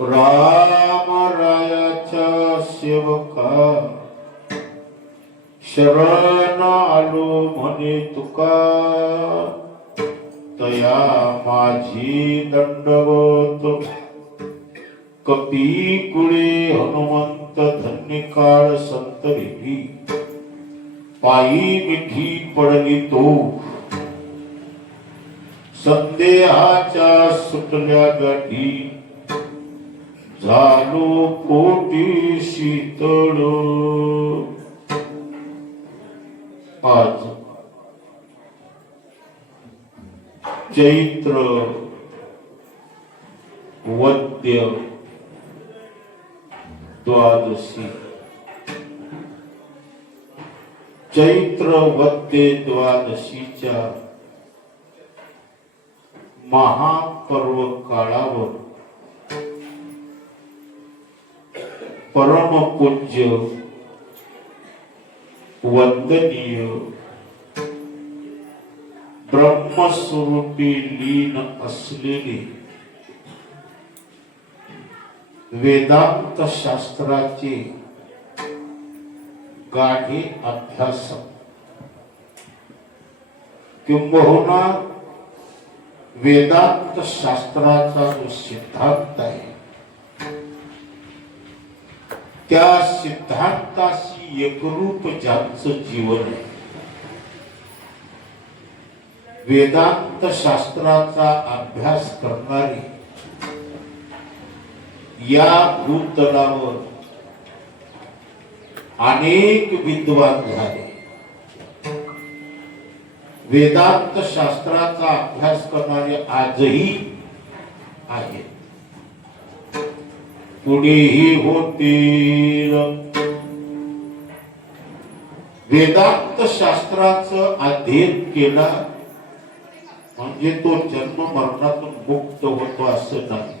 राम रायाच्या सेवका शरण आलो म्हणे तुका, तया माझी दंडवत कपी कुळे हनुमंत धन्य काळ संत विधी पायी मिठी पडली तो संदेहाच्या सुटल्या गाठी झालो कोटी शीतळ. आज चैत्र वद्य द्वादशी. चैत्र वद्य द्वादशीच्या महापर्व काळावर परमपूज्य वंदनीय ब्रह्मस्वरूपी लीन असलेले वेदांत शास्त्राचे गाढे अभ्यासक किंबहुना वेदांत शास्त्राचा जो सिद्धांत आहे त्या सिद्धांताशी एकरूप ज्यांचं जीवन आहे, वेदांत शास्त्राचा अभ्यास करणारे या भूतलावर अनेक विद्वान झाले. वेदांत शास्त्राचा अभ्यास करणारे आजही आहेत, पुढेही होतील. वेदांत शास्त्राचं अध्ययन केला म्हणजे तो जन्म मरणातून मुक्त होतो असं नाही.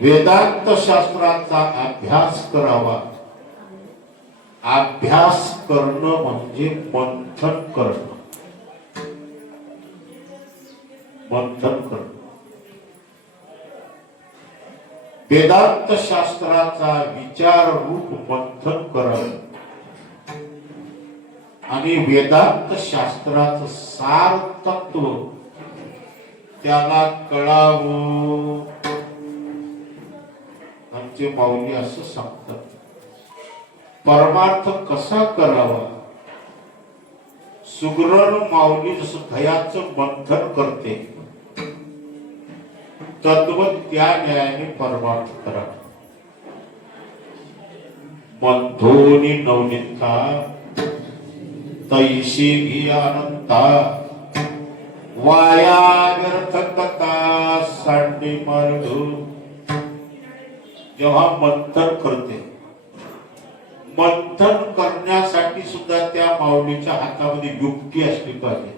वेदांत शास्त्राचा अभ्यास करावा. अभ्यास करणं म्हणजे मंथन करणं. मंथन करणं. वेदांत शास्त्राचा विचार रूप मंथन करणं आणि वेदांत शास्त्राचं सार तत्व त्याला कळावं. आमचे माऊली असं सांगतात, परमार्थ कसा करावा. सुग्रण माऊली जसं दह्याचं मंथन करते तद्वत त्या न्यायाने परमार्थ करा. मंथोनी नवनीता तैशी घी अनंता वाया व्यर्थ कथा सांडी मार्ग. जेव्हा मंथन करते, मंथन करण्यासाठी सुद्धा त्या माऊलीच्या हातामध्ये युक्ती असली पाहिजे.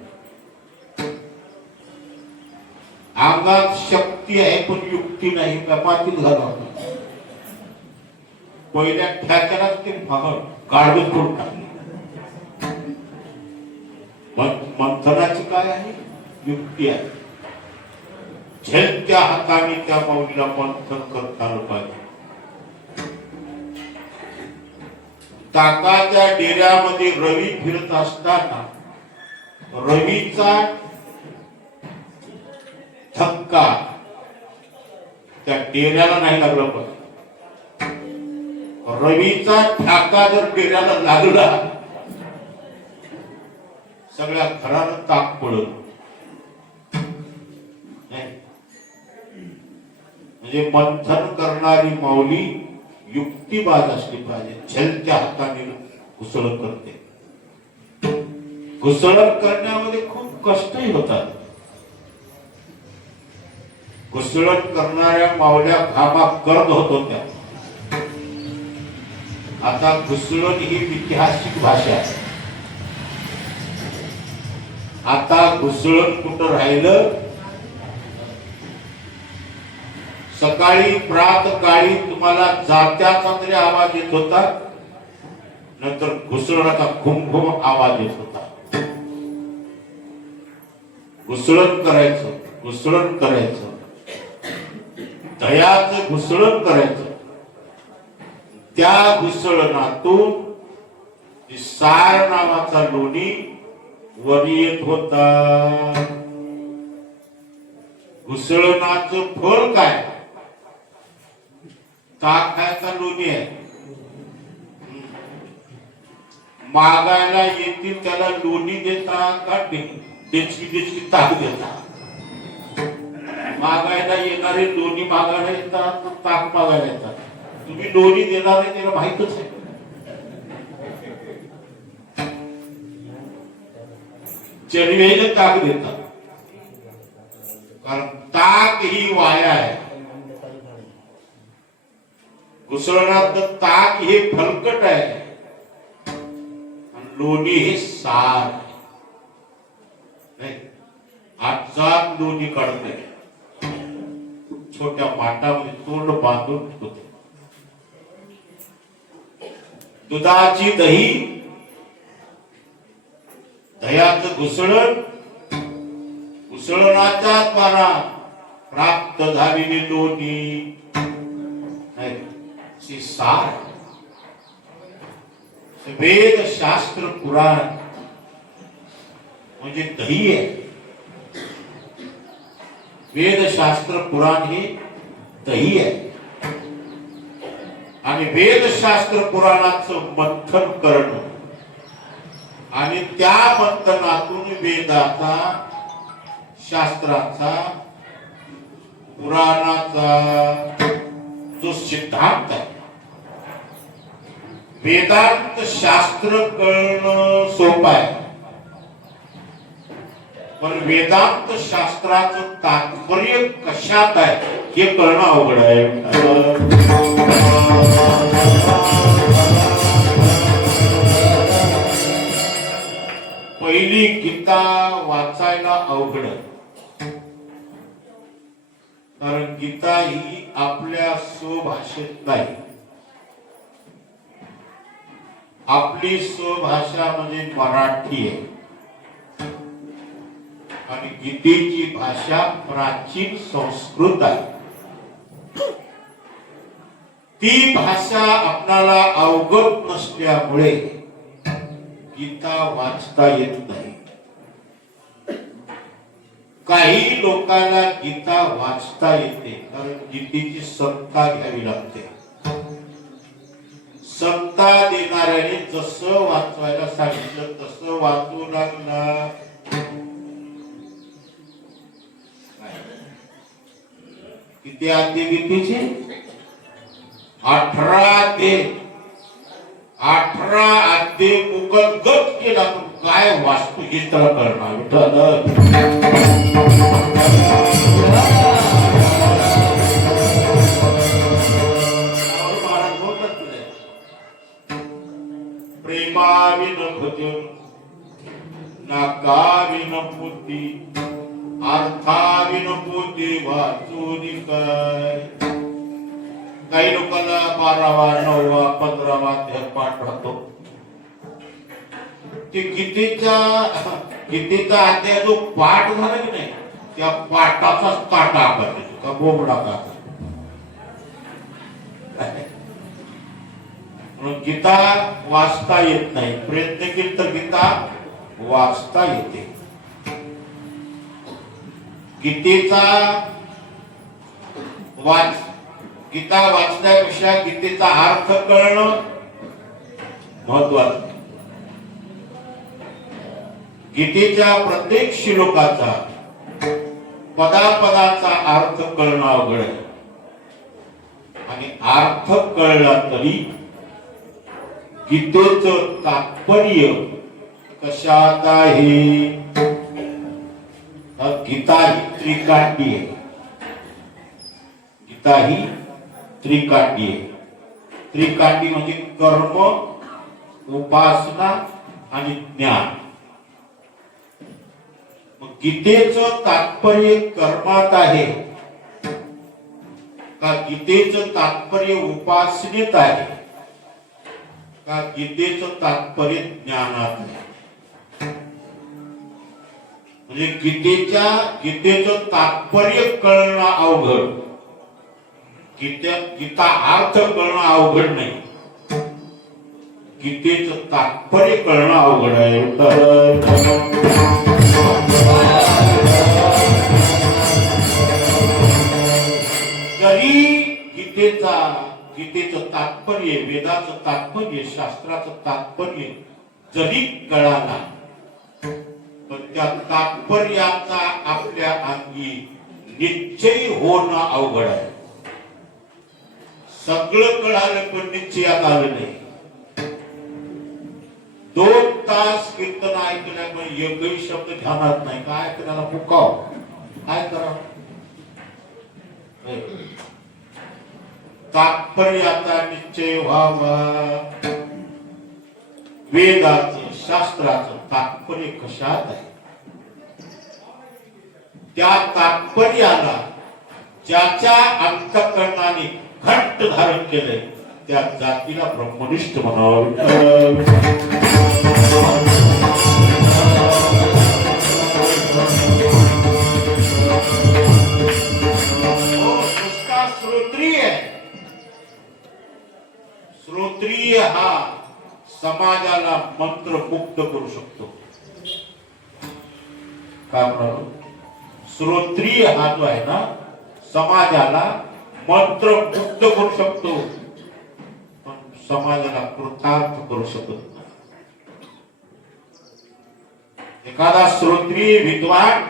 अंगात शक्ती आहे पण युक्ती नाही, कपातील घालावं. पहिल्या ठ्याक्यालाच ते गाडून तोड टाकली. मंथनाची काय आहे? युक्ती आहे. झेलत्या हाताने त्या माऊलीला मंथन करता आलं पाहिजे. ताकाच्या डेऱ्यामध्ये रवी फिरत असताना रवीचा धक्का त्या डेऱ्याला नाही लागला पाहिजे. रवीचा ठाका जर डेऱ्याला लागला सगळ्या घराला ताक पडत. म्हणजे मंथन करणारी माऊली युक्तिबाज असली पाहिजे. झेलत्या हाताने घुसळण करते. घुसळण करण्यामध्ये खूप कष्टही होतात. घुसळण करणाऱ्या माऊल्या घामात गर्द होत होत्या. आता घुसळण ही ऐतिहासिक भाषा आहे. आता घुसळण कुठं राहिलं? सकाळी प्रातकाळी तुम्हाला जात्याचा तरी आवाज येत होता, नंतर घुसळणाचा घुमघुम आवाज येत होता. घुसळण करायचं. दह्याचं घुसळण करायचं. त्या घुसळणातून सार नावाचा लोणी वरी येत होता. घुसळणाचं फळ काय? ताक खायचा लोणी आहे. मागायला येतील त्याला लोणी देता का डेचकी ताक देता? मागायला येणारे लोणी मागायला येतात, ताक मागायला येतात. तुम्ही लोणी देणार आहे त्याला माहितच आहे. चरवेला ताक देतात, कारण ताक ही वाया आहे. घुसळणात ताक हे फलकट आहे, लोणी हे सार आहे. आजचा लोणी काढते छोट्या माठामध्ये तोंड बांधून होते. दुधाची दही, दह्याचं घुसळण, घुसळणाच्या द्वारा प्राप्त झालेली लोणी सार. वेद शास्त्र पुराण म्हणजे दही आहे. वेद शास्त्र पुराण हे दही आहे. आणि वेदशास्त्र पुराणाचं मंथन करणं आणि त्या मंथनातून वेदाचा, शास्त्राचा, पुराणाचा जो सिद्धांत आहे, वेदांत शास्त्र कळणं सोपं आहे, पण वेदांत शास्त्राचं तात्पर्य कशात आहे हे कळणं अवघड आहे. पहिली गीता वाचायला अवघड आहे, कारण गीता ही आपल्या स्वभाषेत नाही. आपली स्वभाषा म्हणजे मराठी आहे आणि गीतेची भाषा प्राचीन संस्कृत आहे. ती भाषा आपल्याला अवगत नसल्यामुळे गीता वाचता येत नाही. काही लोकांना गीता वाचता येते, कारण गीतेची सत्ता घ्यावी लागते. सत्ता देणाऱ्याने जसं वाचवायला सांगितलं तसं वाचू लागला. किती अध्याय गीतेचे? 18 अध्याय. 18 अध्याय मुकदगत केला तर काय वास्तू हे त्याला करणार. प्रेमाविन भजन नाकाविन बुद्धी अर्थाविन बुद्धी वाचून काय. काही लोकांना 12वा 9वा 15वा अध्याय पाठ राहतो. ते गीतेचा अध्याय जो पाठ झाला की नाही, त्या पाठाचाच काटा करतो का बोबडा का. म्हणून गीता वाचता येत नाही. प्रयत्न केले तर गीता वाचता येते. गीतेचा गीता वाचण्यापेक्षा गीतेचा अर्थ कळणं महत्वाचं. गीतेच्या प्रत्येक श्लोकाचा, पदापदाचा अर्थ कळणं अवघड आहे. आणि अर्थ कळला तरी गीतेचं तात्पर्य कशात आहे. गीता ही त्रिकांडी आहे. गीता ही त्रिकांडी आहे. त्रिकांडी म्हणजे कर्म, उपासना आणि ज्ञान. मग गीतेचं तात्पर्य कर्मात आहे का गीतेचं तात्पर्य उपासनेत आहे का गीतेचं तात्पर्य ज्ञानात आहे. म्हणजे गीतेचं तात्पर्य कळणं अवघड गीता अर्थ कळणं अवघड नाही, गीतेचं तात्पर्य कळणं अवघड आहे. जरी गीतेचं तात्पर्य, वेदाचं तात्पर्य, शास्त्राचं तात्पर्य जरी कळाला, पण त्या तात्पर्याचा आपल्या अंगी निश्चय होणं अवघड आहे. सगळं कळालं पण निश्चयात आलं नाही. 2 तास कीर्तन ऐकलं पण एकही शब्द ध्यानात नाही. काय करायला फुकाव, काय करावं? तात्पर्याचा निश्चय व्हावा. वेदाचं, शास्त्राचं तात्पर्य कशात आहे? त्या तात्पर्याला ज्याच्या अंतःकरणाने घट्ट धारण केलंय त्या जातीला ब्रह्मनिष्ठ म्हणावं. नुसता श्रोत्रिय, श्रोत्रिय हा समाजाला मंत्रमुक्त करू शकतो. काय म्हणालो? श्रोत्रिय हा जो आहे ना, समाजाला मंत्रमुक्त करू शकतो, पण समाजाला कृतार्थ करू शकत नाही. एखादा श्रोत्रिय विद्वान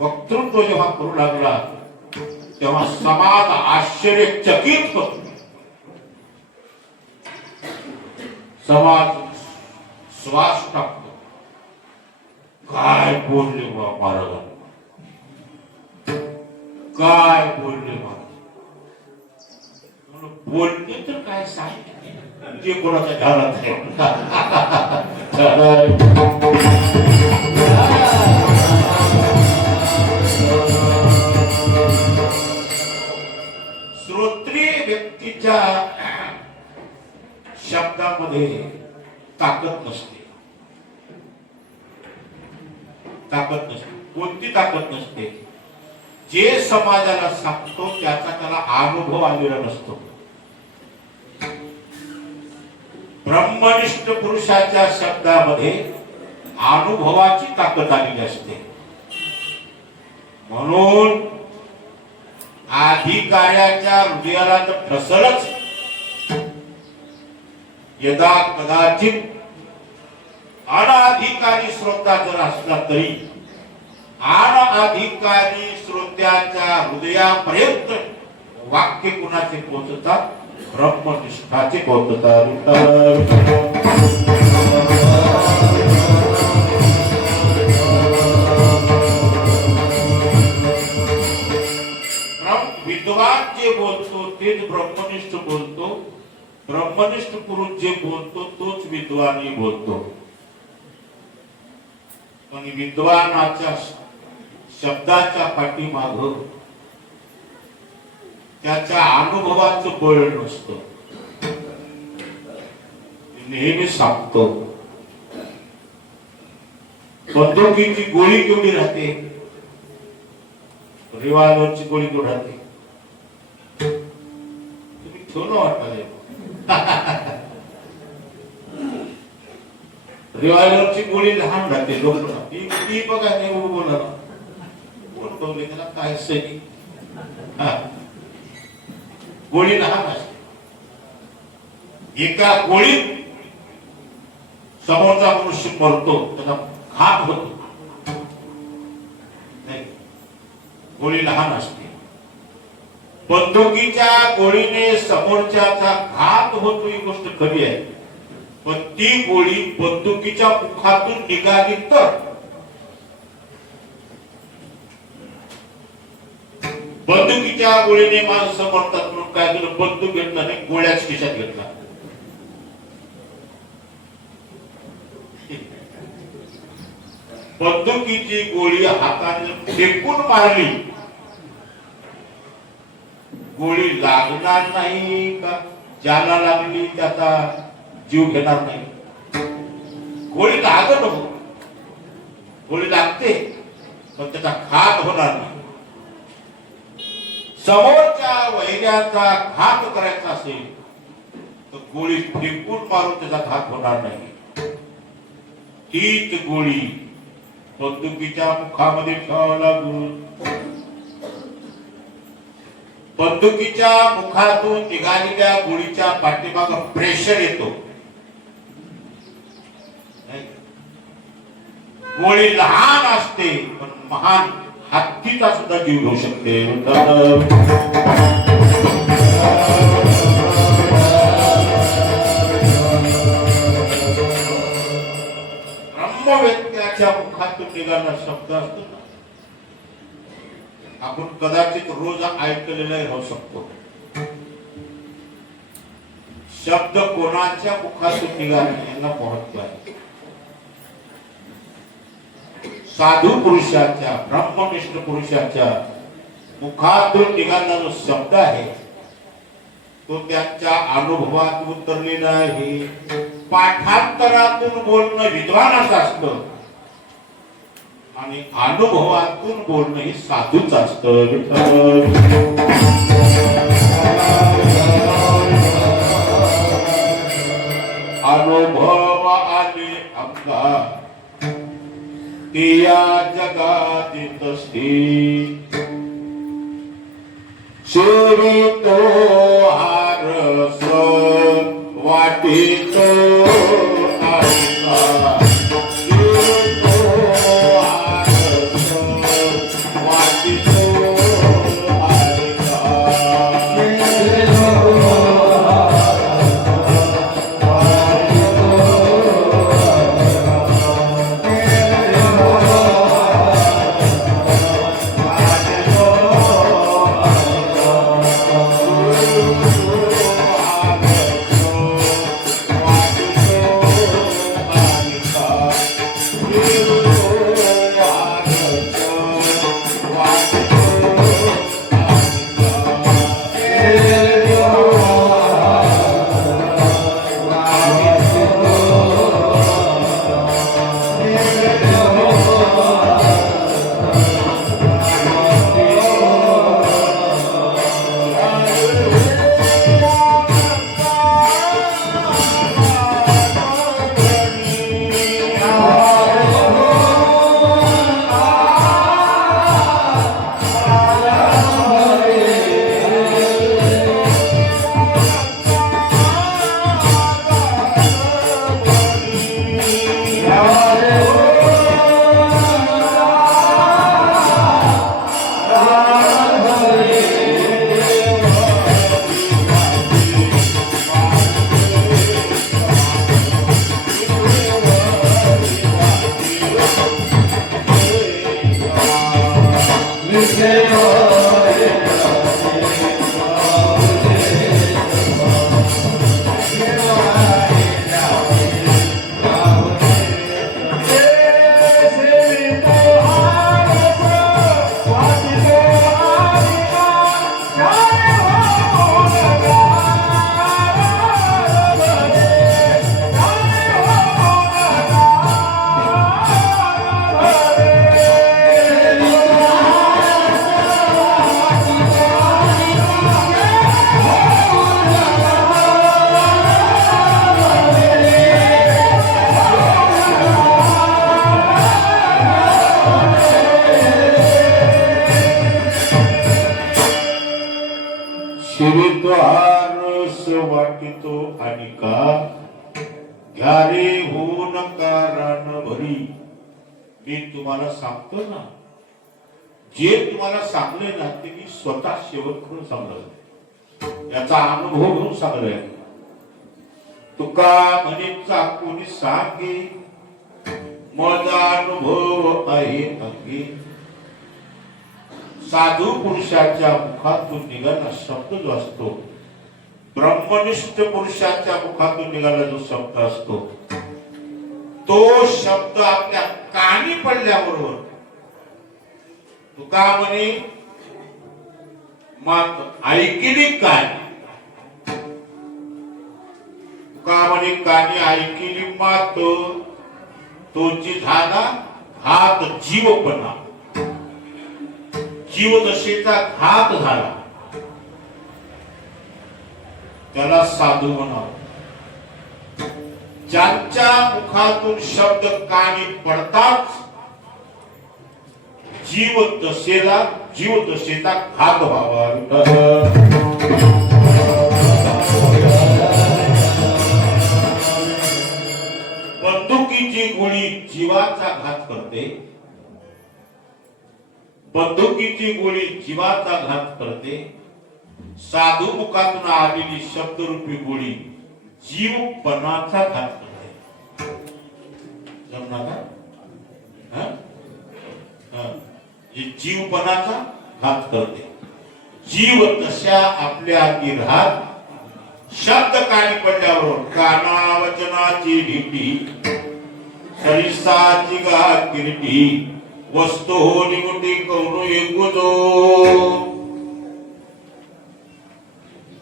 वक्तृत्व जेव्हा करू लागला तेव्हा समाज आश्चर्यचकित होतो. समाज श्वास टाकतो. काय बोलले महाराज, काय बोलले महाराज. बोलते तर काय सांग, जे कोणाच्या घरात आहे. श्रोत्रिय व्यक्तीच्या शब्दामध्ये ताकद नसते. ताकद नसते. कोणती ताकद नसते? जे समाजाला सांगतो त्याचा त्याला अनुभव आलेला नसतो. ब्रह्मनिष्ठ पुरुषाच्या शब्दामध्ये अनुभवाची ताकद आलेली असते. म्हणून अधिकाऱ्याच्या हृदयाला तर ठसलच. यदा कदाचित अनाधिकारी श्रोता जर असला तरी अनाधिकारी श्रोत्याच्या हृदयापर्यंत वाक्य कुणाचे पोहोचतात? ब्रह्मनिष्ठाचे पोहोचतात. विद्वान जे बोलतो तेच ब्रह्मनिष्ठ बोलतो. ब्रह्मनिष्ठ पुरुष जे बोलतो तोच विद्वानही बोलतो. पण विद्वानाच्या शब्दाच्या पाठीमाग त्याच्या अनुभवाचं बळ नसतं. नेहमी सांगतो, बंदुकीची गोळी केवढी राहते, रिव्हॉल्वरची गोळी केवढी राहते, तुम्ही ठेवलं वाटतं. रिव्हॉल्वरची गोळी लहान राहते. लोक ती बघा नाही बोला कोण बघले त्याला काय सही. गोळी लहान असते. एका गोळीत समोरचा मनुष्य मरतो, त्याला घात होतो. नाही, गोळी लहान असते. बंदुकीच्या गोळीने समोरच्याचा घात होतो ही गोष्ट खरी आहे. पण ती गोळी बंदुकीच्या मुखातून निघाली तर बंदुकीच्या गोळीने माणसं मरतात म्हणून काय केलं, बंदूक घेतला नाही, गोळ्याच खिशात घेतला. बंदुकीची गोळी हाताने फेकून मारली, गोळी लागणार नाही का? ज्याला लागली त्याचा जीव घेणार नाही. गोळी लागत नको, गोळी लागते पण त्याचा घात होणार नाही. समोरच्या वैऱ्याचा घात करायचा असेल तर गोळी फेकून मारून त्याचा घात होणार नाही. हीच गोळी बंदुकीच्या मुखामध्ये ठेवावं लागून बंदुकीच्या मुखातून निघालेल्या गोळीच्या पाठीमाग प्रेशर येतो. गोळी लहान असते पण महान हत्तीचा सुद्धा जीव घेऊ शकते. ब्रह्मवेत्याच्या मुखातून निघाला शब्द असतो ना, आपण कदाचित रोज ऐकलेला राहू शकतो. शब्द कोणाच्या मुखातून निघाले यांना महत्व आहे. साधू पुरुषाच्या ब्रह्मनिष्ठ पुरुषाच्या मुखातून निघालेला जो शब्द आहे तो त्यांच्या अनुभवात उतरलेला आहे. पाठांतरातून बोलणं विद्वानाचं असतं आणि अनुभवातून बोलणं ही साधूच असतं. अनुभव आले आमका तिया जगात असते चोरीतो हारस वाटेतो आईका चोरीतो हारस वाटेतो शिवित्वारस वाटितो अनिका घ्यारे होऊन कारण भरी. मी तुम्हाला सांगतो ना, जे तुम्हाला सांगले ना ते मी स्वतः शेवट करून सांगलं, याचा अनुभव घेऊन सांगलोय. तुका म्हणे चाकून सांगे माझा अनुभव आहे अंगी. साधू पुरुषाच्या मुखातून निघाला शब्द जो असतो, ब्रह्मनिष्ठ पुरुषाच्या मुखातून निघाला जो शब्द असतो, तो शब्द आपल्या कानी पडल्याबरोबर तुका म्हणे मात ऐकिली कानी. तुका म्हणे कानी ऐकिली मात तोची झाला घात जीवपणा. जीवदशेचा घात झाला. त्याला साधू म्हणावं. ज्यांच्या मुखातून शब्द कानी पडतात जीव दशेचा घात व्हावा. बंदुकीची गोळी जीवाचा घात करते. बंदुकीची गोळी जीवाचा घात करते. साधू मुखातून आलेली शब्दरूपी गोळी जीवपणाचा घात करते. जमणार का? जीवपणाचा घात करते. जीव तशा आपल्या गिरहात शब्द कानी पडल्यावर काना वचनाची भीती सरिसाची गा किरटी वस्तू हो निगुटी करू एकूजो.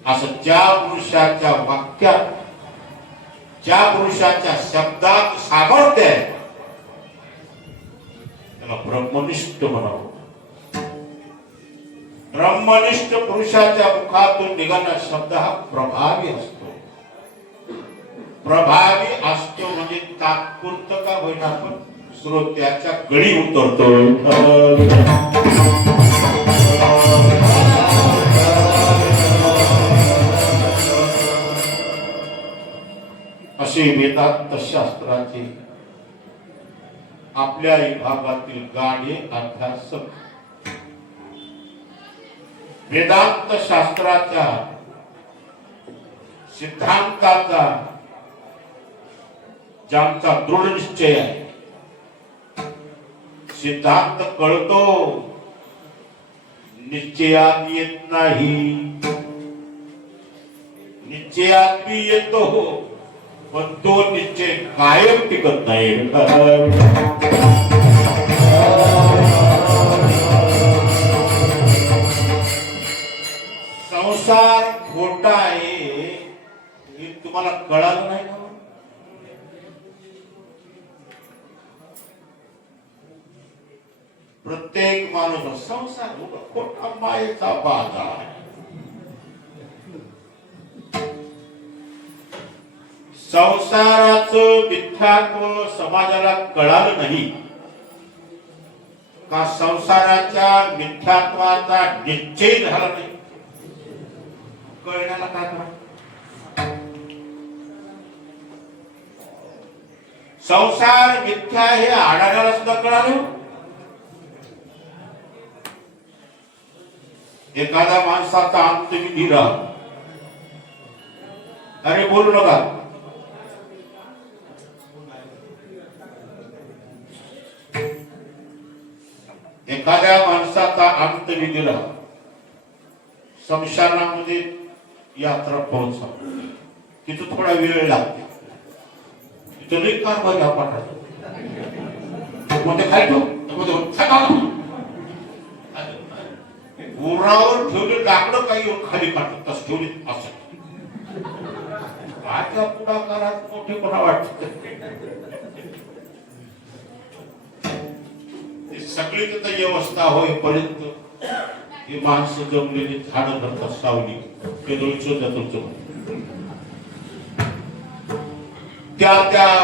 असं ज्या पुरुषाच्या वाक्यात ज्या पुरुषाच्या शब्दात सामर्थ्य आहे त्याला ब्रह्मनिष्ठ म्हणावं. ब्रह्मनिष्ठ पुरुषाच्या मुखातून निघाला शब्द हा प्रभावी असतो. प्रभावी असतो म्हणजे तात्पुरतं का होईना पण श्रोत्याच्या गळी उतरतो. असे वेदांत शास्त्राचे आपल्या विभागातील गाढे अभ्यासक वेदांत शास्त्राच्या सिद्धांताचा ज्यांचा दृढ निश्चय आहे. सिद्धांत कळतो निश्चयात येत नाही. निश्चयात बी येतो पण तो निश्चय कायम टिकत नाही. संसार खोटा आहे हे तुम्हाला कळालं नाही का? प्रत्येक माणूस संसार खोटा मायेचा बाजार आहे. संसाराचं मिथ्यात्व समाजाला कळालं नाही का संसाराच्या मिथ्यात्वाचा निश्चय झाला नाही. कळण्याला काय करा. संसार मिथ्या हे आढळायला सुद्धा कळालं. एखाद्या माणसाचा अंतविधी राहा. अरे बोलू नका. एखाद्या माणसाचा अंतविधी राहा. स्मशानामध्ये यात्रा पोहोचा तिथं थोडा वेळ लागतो. तिथं लई कारभारी पाठायचं उरावर ठेवले लाकडं काही खाली काढतात तस ठेवले असं. आजच्या पुढाकारात मोठेपणा वाटत. सगळी तिथं व्यवस्था होईपर्यंत ही माणसं जमलेली झाडं धरतात सावली त्या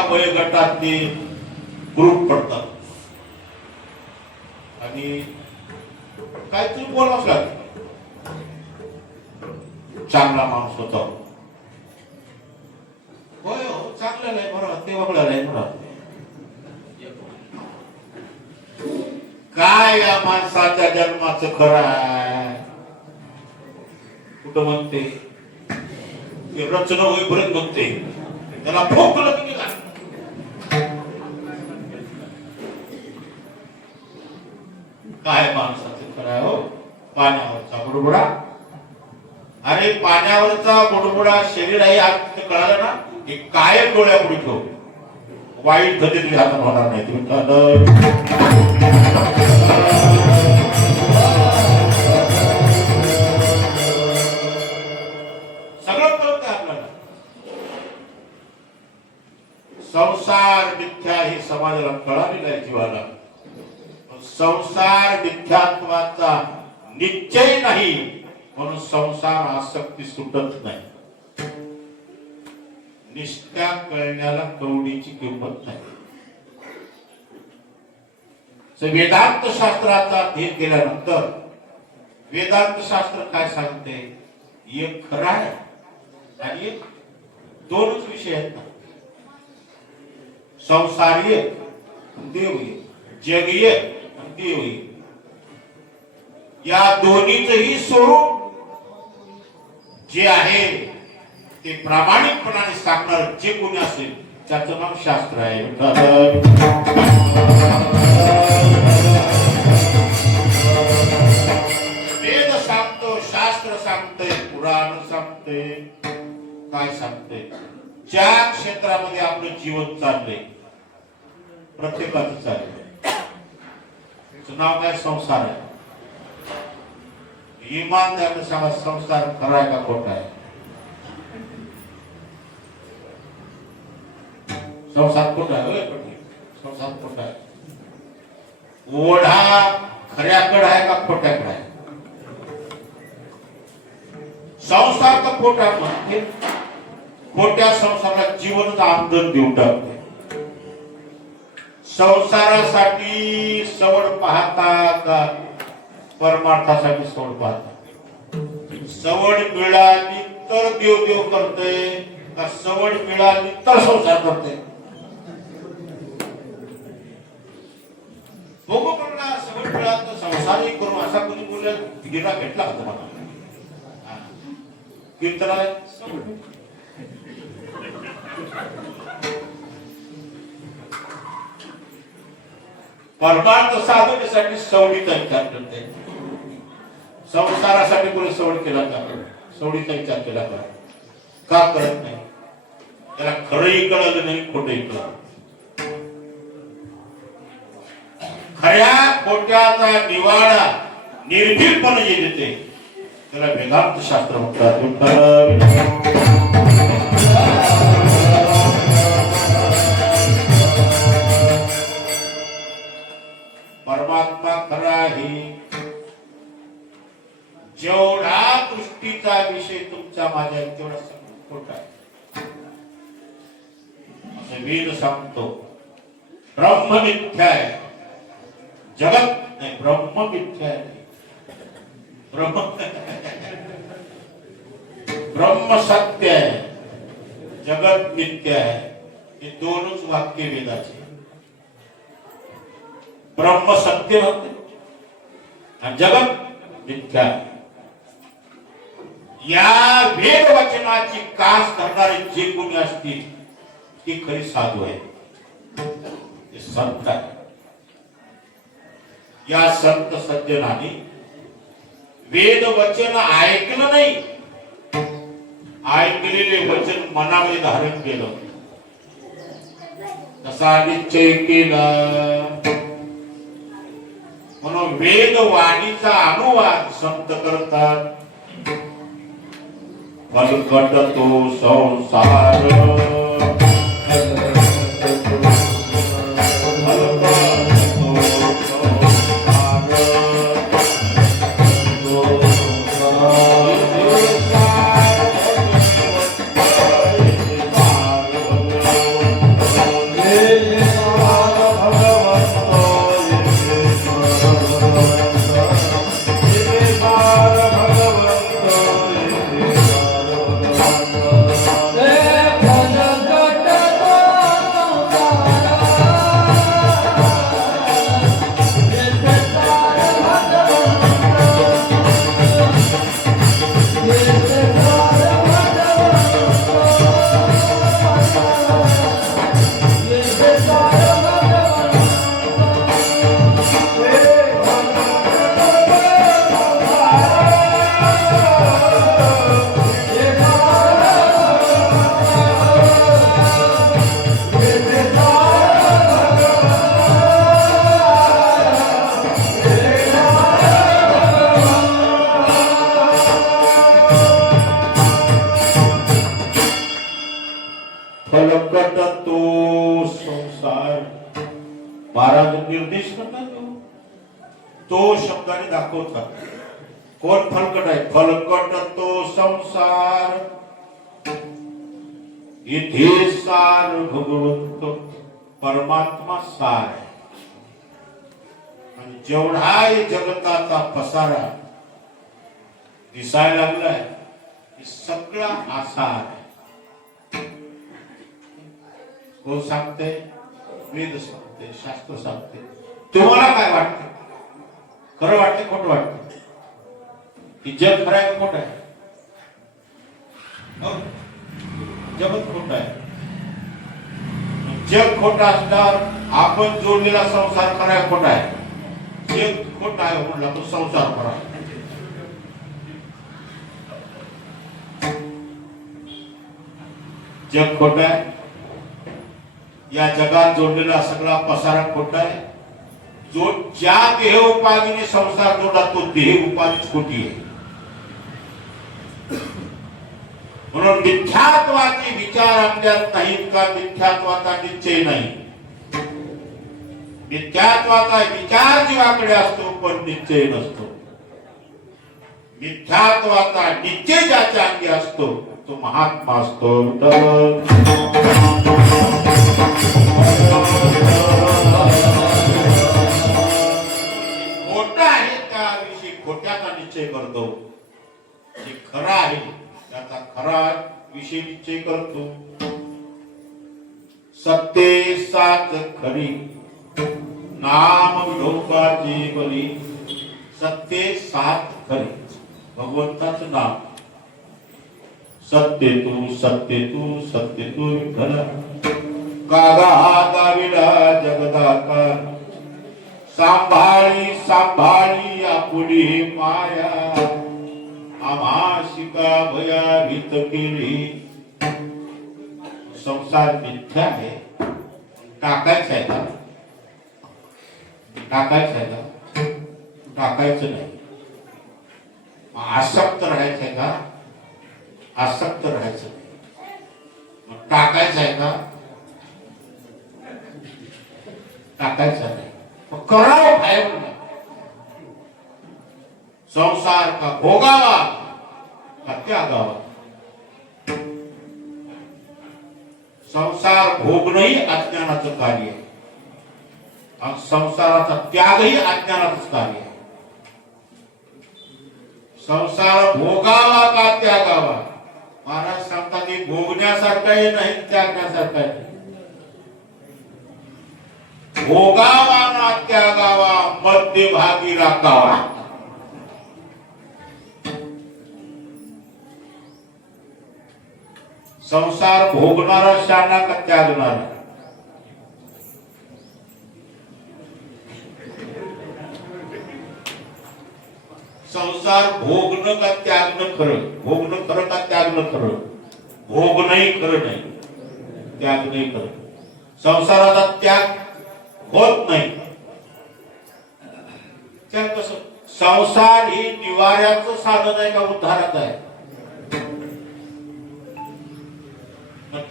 वयोगटातले ग्रुप पडतात आणि काहीतरी बोलावंच लागतं. चांगला माणूस होता. होय हो चांगलं नाही बरोबर ते वगळं नाही बरोबर. काय या माणसाच्या जन्माचं खरं आहे कुठं म्हणते रचना होईपर्यंत म्हणते त्याला भोगलं की नाही. काय माणसाचं खरं आहे हो. पाण्यावरचा बुडबुडा. अरे पाण्यावरचा बुडबुडा शरीर आहे आज कळालं ना हे कायम डोळ्यापुढे ठेव. वाईट गतीतली हातात होणार नाही. सगळं कळतं आपल्याला. संसार मिथ्या हे समाजाला कळालेलं आहे जीवाला. संसार मिथ्यात्वाचा निश्चय नाही म्हणून संसार आसक्ती सुटत नाही. निष्ठा कळण्याला कवडीची किंमत नाही. वेदांत शास्त्राचा अध्ययन केल्यानंतर वेदांत शास्त्र काय सांगते, एक खरं आहे आणि एक दोनच विषय आहेत ना, संसार एक, देव एक, जग एक, देव एक. या दोन्हीचही स्वरूप जे आहे ते प्रामाणिकपणाने सांगणार जे कोणी असेल त्याचं नाव शास्त्र आहे. वेद सांगतो, शास्त्र सांगते, पुराण सांगते, काय सांगते, ज्या क्षेत्रामध्ये आपलं जीवन चाललंय प्रत्येकाचं चाललंय त्याचं नाव काय, संसार आहे. इमानदार सांगा, संसार खरा आहे का खोटा आहे? संसार खोटा आहे, संसार खोटा आहे. ओढा खऱ्याकडे आहे का खोट्याकडे आहे? संसार तर खोटा म्हणते, खोट्या संसाराला जीवनच आमदन देऊन टाकते. संसारासाठी सवड पाहता का परमार्थासाठी सवड पाहता? सवड मिळाली तर देव देव करते का सवड मिळाली तर संसार करते? बघू म्हणला, सवड मिळाली तर संसारही करू असा कोणी बोलला गिरा भेटला का तुम्हाला? कीर्तनाला परमार्थ साधनेसाठी सवडीचा विचार करते. संसारासाठी कोणी सवड केला का? सवडीचा विचार केला का करत नाही? त्याला खरंही कळलं नाही, खोटंही कळलं. खऱ्या खोट्याचा निवाडा निर्भीडपणे जे देते त्याला वेदांत शास्त्र म्हणतात. परमात्मा खरा आहे. जेवढा दृष्टीचा विषय तुमचा माझ्या तेवढा खोटा आहे असं वेद सांगतो. ब्रह्म मिथ्या आहे, जगत नाही. ब्रह्म मिथ्या आहे, ब्रह्म सत्य आहे, जगत मिथ्या आहे. हे दोनच वाक्य वेदाचे. ब्रह्म सत्य होते आणि जगत मिथ्या. या वेद वचनाची कास करणारे जे कोणी असतील ती खरी साधू आहे, ते संत आहे. या संत सज्जनाने वेद वचन ऐकलं नाही, ऐकलेले वचन मनामध्ये धारण केलं, तसा निश्चय केला. म्हणून वेदवाणीचा अनुवाद संत करतात. फलकट तो संसार, फलकट तो संसार. महाराज निर्देश करतात, तो शब्दाने दाखवतात. कोण फलकट आहे? फलकट तो संसार. इथे सार भगवंत परमात्मा सार आहे. आणि जेवढाही जगताचा पसारा दिसायला लागलाय सगळा आसार आहे. कोण सांगते? वेद सांगते, शास्त्र सांगते. तुम्हाला काय वाटतं? खरं वाटते खोटं वाटतं? की जग खरं आहे खोटं आहे? जगत खोटं आहे. जग खोटं असल्यावर आपण जोडलेला संसार खरा आहे खोटा आहे? जग खोटं आहे म्हणला तो संसार खरा आहे. जग खोट आहे. या जगात जोडलेला सगळा पसारा खोटा आहे. जो ज्या देह उपाधीने संसार जोडला तो देह उपाधीच खोटी आहे. म्हणून मिथ्यात्वाचे विचार आपल्यात नाहीत का? मिथ्यात्वाचा निश्चय नाही. मिथ्यात्वाचा विचार जीवाकडे असतो पण निश्चय नसतो. मिथ्यात्वाचा निश्चय ज्याच्या अंगी असतो तो महात्मा असतो. खोटा आहे त्याविषयी खोट्याचा निश्चय करतो. जे खरा आहे त्याचा खरा विषय निश्चय करतो. सत्य साच खरी नाम विलोकाची बरी. सत्य सात खरी भगवंताचं नाम. सत्य तू सत्य तू सत्य तू विठ्ठल. कागा दाविला जगदाकार. सांभाळी सांभाळी आपुली माया. आमाशिका भया भीत केली. संसार मिथ्या आहे. टाकायचं आहे का? टाकायचं आहे का? टाकायचं नाही. आसक्त राहायचंय का? आसक्त राहायचं नाही. मग टाकायचं आहे का? टाकायचं नाही. मग करावं काय? संसार का भोगावा का त्यागावा? संसार भोगणंही अज्ञानाचं कार्य आहे आणि संसाराचा त्यागही अज्ञानाचंच कार्य आहे. संसार भोगावा का त्यागावा? महाराज सांगतात की भोगण्यासारखाही नाही त्यागण्यासारखा नाही. भोगावा ना त्यागावा मध्यभागी राखावा. संसार भोगणारा शाना का त्यागणारा? संसार भोगणं का त्यागणं खरं? भोगणं खरं का त्यागणं खरं? भोगणंही खरं नाही, त्यागणंही खरं. संसाराचा त्याग होत नाही. त्याग कसं? संसार ही निवाऱ्याचं साधन आहे का उद्धाराचं आहे?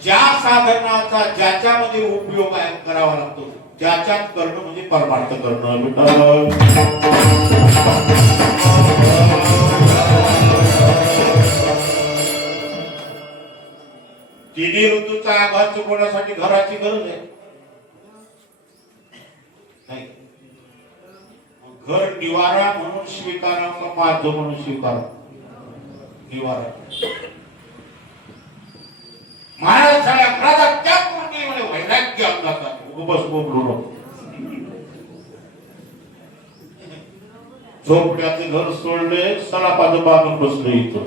ज्या साधनाचा ज्याच्यामध्ये उपयोग आहे करावा लागतो त्याच्यात करणं म्हणजे परमार्थ करणं. तिन्ही ऋतूचा आघात चुकवण्यासाठी घराची गरज आहे. घर निवारा म्हणून स्वीकारा का माझं म्हणून स्वीकारा? निवारा. महाराज झाल्या घराचा त्याग करून गेले म्हणे वैराग्य अंगाचा. बस बोललो झोपड्याचे घर सोडले सलापाचं बांधून बसले इथं.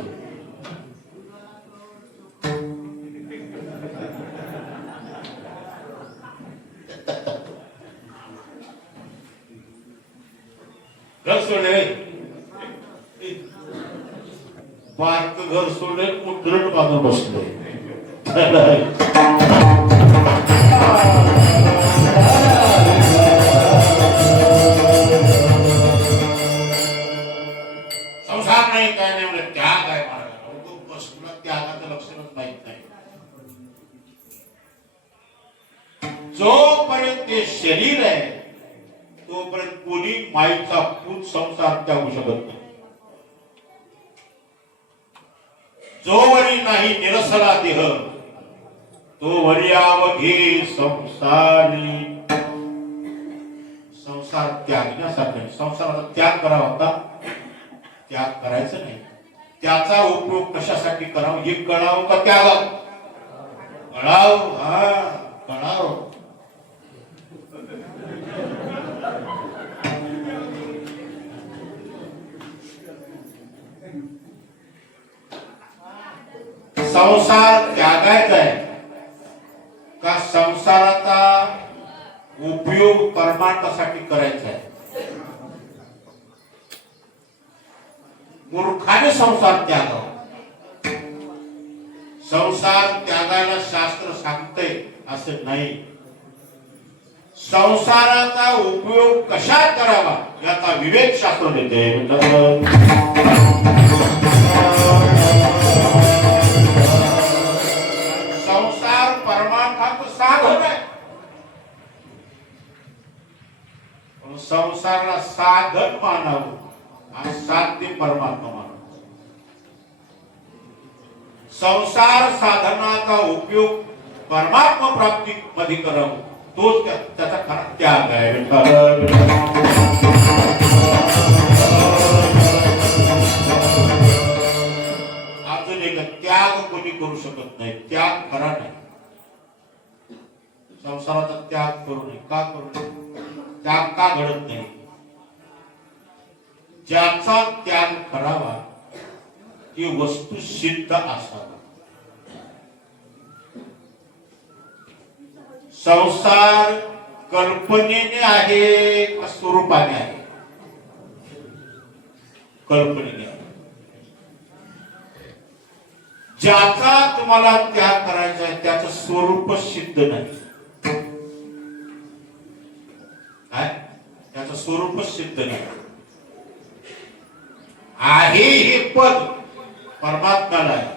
घर सोडले बारक घर सोडले मुद्रण बांधून बसले. संसार नाही काय नाही म्हणजे त्याग आहे महाराज. बस तुला त्यागाचं लक्षणच माहित नाही. जोपर्यंत ते शरीर आहे तोपर्यंत कोणी माईचा पूत संसार त्यागू शकत नाही. जोवरी नाही निरसला देह तो वरियाव घे संसारी. संसार त्यागण्यासाठी, संसाराचा त्याग करावा होता, त्याग करायचं नाही. त्याचा उपयोग कशासाठी करावा हे कळावं का त्यागाव? कळावं. हा, कळावं. संसार त्यागायचा आहे का संसाराचा उपयोग परमार्थासाठी करायचा आहे? मूर्खाने संसार त्यागावा. संसार त्यागायला शास्त्र सांगते असं नाही. संसाराचा उपयोग कशात करावा याचा विवेक शास्त्र देते. संसार परमार्थाचं साधन आहे. संसाराला साधन मानावं आणि साध्य परमात्मा मानावं. संसार साधनाचा उपयोग परमात्मा प्राप्ती मध्ये करावं, तोच त्याचा खरा त्याग आहे. अजून एक त्याग कोणी करू शकत नाही. त्याग खरा नाही. संसाराचा त्याग करू नये. का करू नये? त्याग का घडत नाही? ज्याचा त्याग करावा ती वस्तू सिद्ध असावा. संसार कल्पनेने आहे का स्वरूपाने आहे? कल्पनेने आहे. ज्याचा तुम्हाला त्याग करायचा आहे त्याचं स्वरूप सिद्ध नाही. त्याचं स्वरूप सिद्ध नाही. आहे हे पद परमात्म्याला आहे.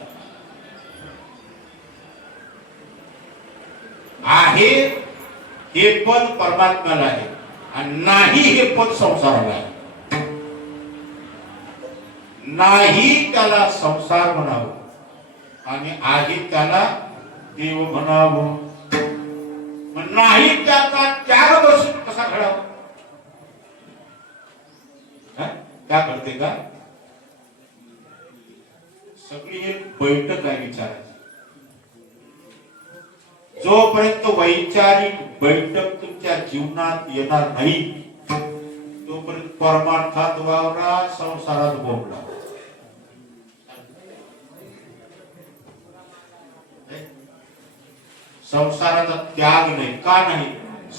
आहे हे पद परमात्म्याला आहे आणि नाही हे पद संसाराला आहे. नाही त्याला संसार म्हणावं आणि आहे त्याला देव म्हणावं. नाही त्याचा त्याग कसा घडावा? क्या करते का? सगळी एक बैठक आहे विचारायची. जोपर्यंत वैचारिक बैठक तुमच्या जीवनात येणार नाही तोपर्यंत परमार्थात वावरा, संसारात बोंबला. संसाराचा त्याग नाही. का नाही?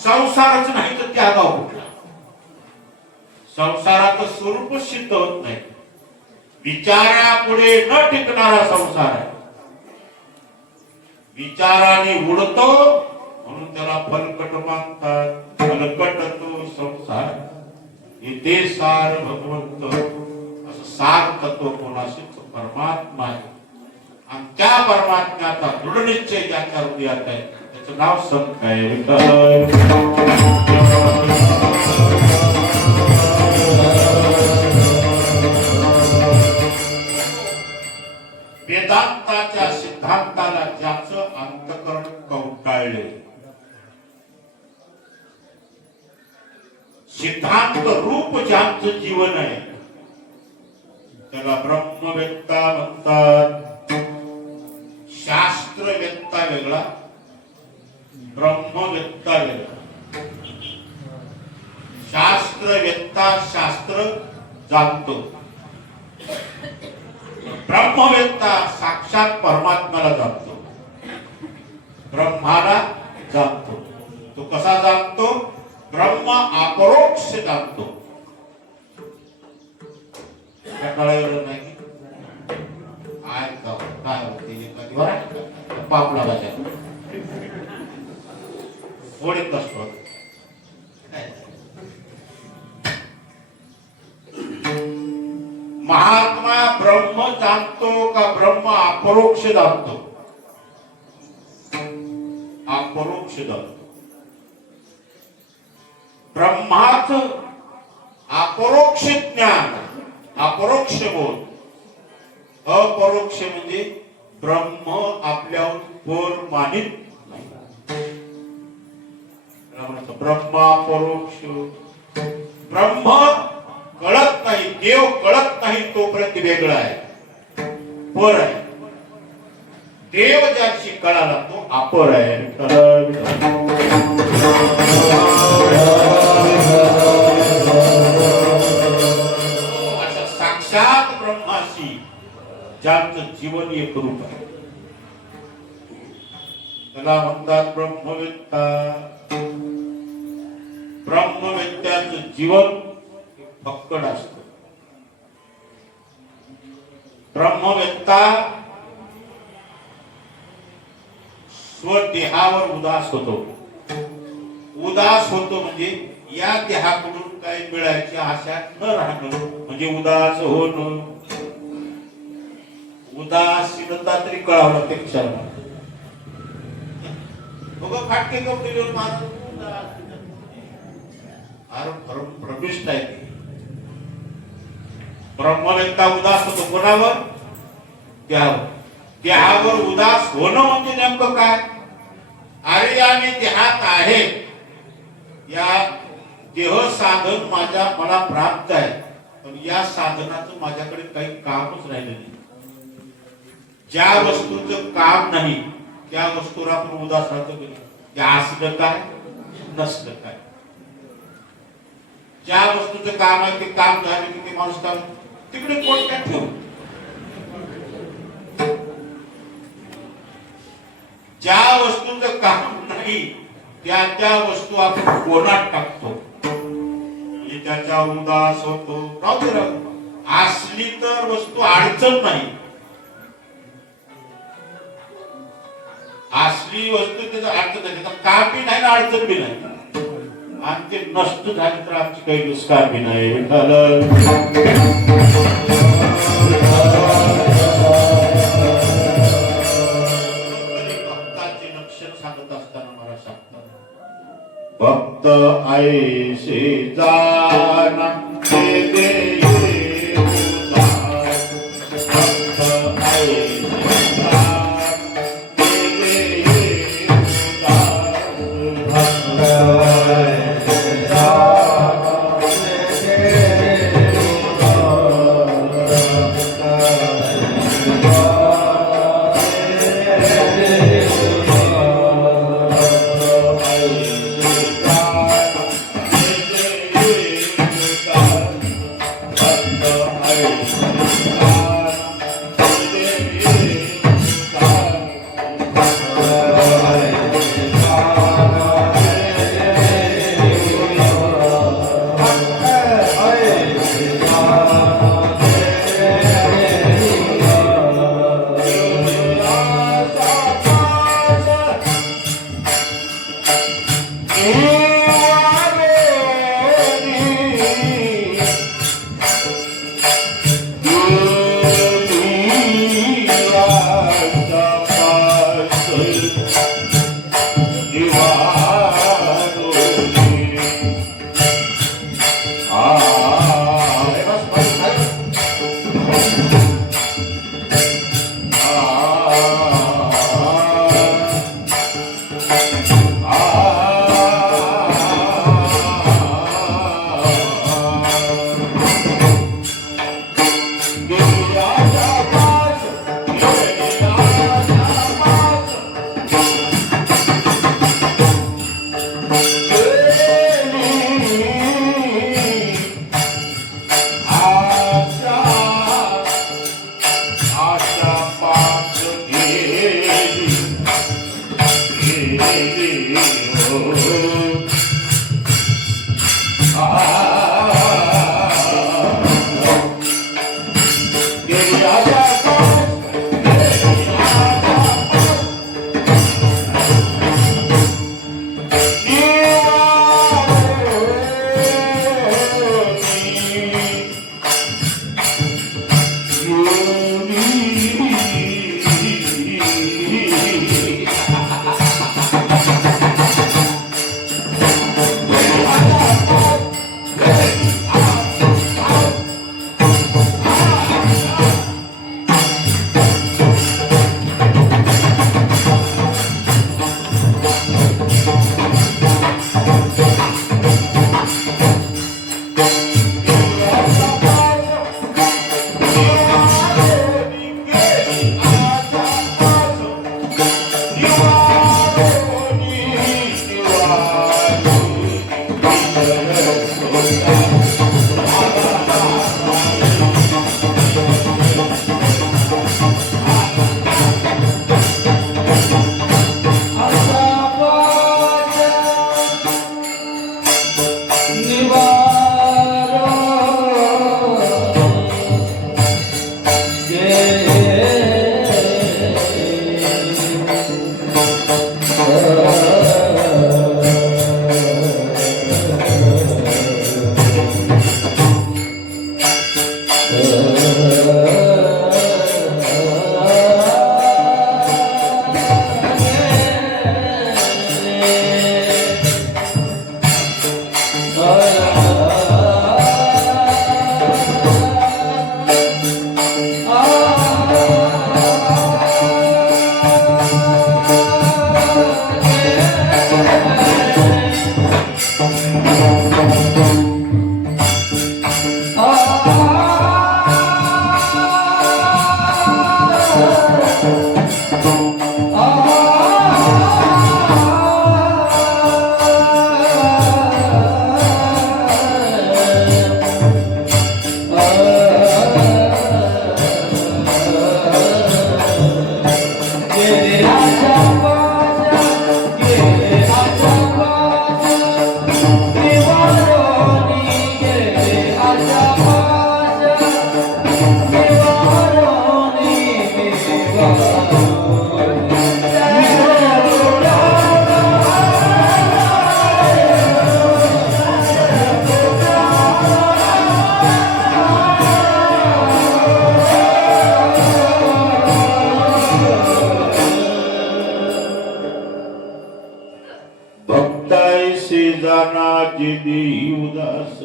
संसारच नाही तर त्यागाव कुठला? संसाराचं स्वरूप सिद्ध होत नाही. विचारापुढे न टिकणारा संसार आहे. विचाराने उडतो म्हणून त्याला फलकट मानतात. फलकट तो संसार इथे सार भगवंत. असं सार तत्व कोणाशीच परमात्मा आहे आणि त्या परमात्म्याचा दृढ निश्चय ज्याच्या हृदयात आहे त्याचं नाव संत आहे. वेदांताच्या सिद्धांताला ज्याचं अंतःकरण कवटाळले, सिद्धांत रूप ज्यांचं जीवन आहे त्याला ब्रह्मवेत्ता म्हणतात. शास्त्रवेत्ता वेगळा, ब्रह्मवेत्ता वेगळा. शास्त्रवेत्ता शास्त्र जाणतो, ब्रह्मवेत्ता साक्षात परमात्म्याला जाणतो, ब्रह्माला जाणतो. तो कसा जाणतो? ब्रह्म अपरोक्ष जाणतो. कळलं नाही? काय होते पाप लागायचा ओढीत असतो. महात्मा ब्रह्म जाणतो का ब्रह्म अपरोक्ष जाणतो? अपरोक्ष जाणतो. ब्रह्माच अपरोक्ष ज्ञान, अपरोक्ष बोध. अपरोक्ष म्हणजे ब्रह्म आपल्याहून पर मानित ब्रह्मा परोक्ष. ब्रह्म कळत नाही, देव कळत नाही तोपर्यंत वेगळा आहे, पर आहे. देव ज्याची कळाला तो अपर आहे. अशा साक्षात ब्रह्माशी ज्याचं जीवन एक रूप आहे त्याला म्हणतात ब्रह्मवेत्ता. ब्रह्मवेत्त्याचं जीवन फक्कड असत. ब्रह्मवेत्ता स्वदेहावर उदास होतो. उदास होतो म्हणजे या देहाकडून काही मिळायची आशा न राहणं म्हणजे उदास होणं. उदासीनता तरी कळावं लागते क्षणाला. बघा फाटके कपडे घेऊन माणूस प्रविष्ट आहे. ब्रह्मवेत्ता उदास होतो कोणावर? देहावर. देहावर उदास होणं म्हणजे नेमकं काय? अरे आणि देहात आहे, या देह साधन मला प्राप्त आहे, पण या साधनाचं माझ्याकडे काही कामच राहिलं नाही. ज्या वस्तूचं काम नाही त्या वस्तूवर आपण उदास राहतो की नाही? असलं काय नसलं काय. ज्या वस्तूचं काम आहे ते काम झालं की ते माणूस काम तिकडे कोण काय ठेवू. ज्या वस्तूचं काम नाही त्या वस्तू आपण कोणात टाकतो, त्याच्या उदास होतो. असली तर वस्तू अडचण नाही, असली वस्तू त्याचं अडचण नाही, त्याचं काम बी नाही ना अडचण बी नाही, आणि ते नष्ट झाले तर आमची काही दुष्कार बी नाही. भक्ताचे लक्षण सांगत असताना मला सांगतात, भक्त ऐसे जाना उदास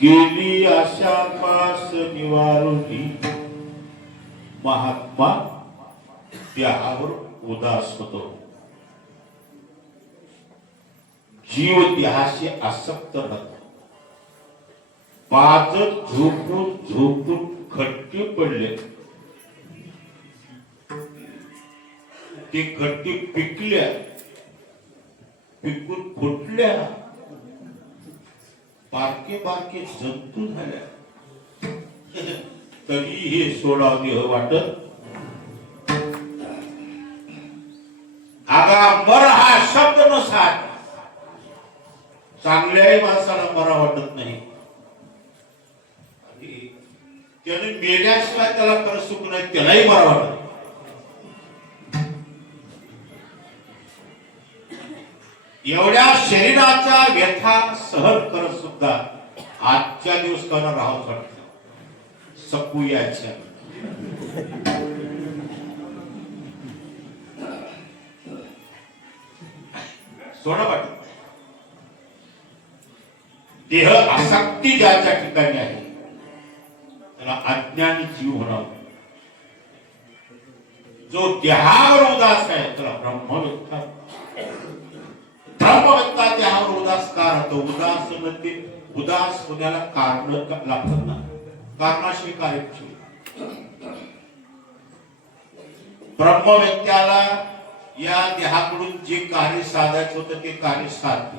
गेली आशा पास निवारुनी महात्मा देहावर उदास होतो. जीव देहाशी आसक्त राहतो. पाजत झोपून झोपून खट्टे पडले, ते खट्टे पिकल्या, पिकून फुटल्या, बारके बारके जंतू झाल्या, तरी हे सोडाव देह वाटत. आगांबर हा शब्द नसात. चांगल्याही माणसाला बरा वाटत नाही. त्याने मेल्याशिवाय त्याला खरं सुख नाही, त्यालाही बरा वाटत. एवढ्या शरीराच्या व्यथा सहन करत सुद्धा आजच्या दिवस करणं राहत वाटत सपूयाच्या. सोडा वाटत. देह आसक्ती ज्याच्या ठिकाणी आहे त्याला अज्ञानी जीव होणार. जो देहावर उदास आहे त्याला ब्रह्मवेत्ता. ब्रह्मवेत्ता देहावर उदास का राहतो? उदास म्हणजे उदास होण्याला कारण लागतात ना, कारणाशी कार्यशील. ब्रह्मवेत्याला या देहाकडून जे कार्य साधायचं होतं ते कार्य साधते.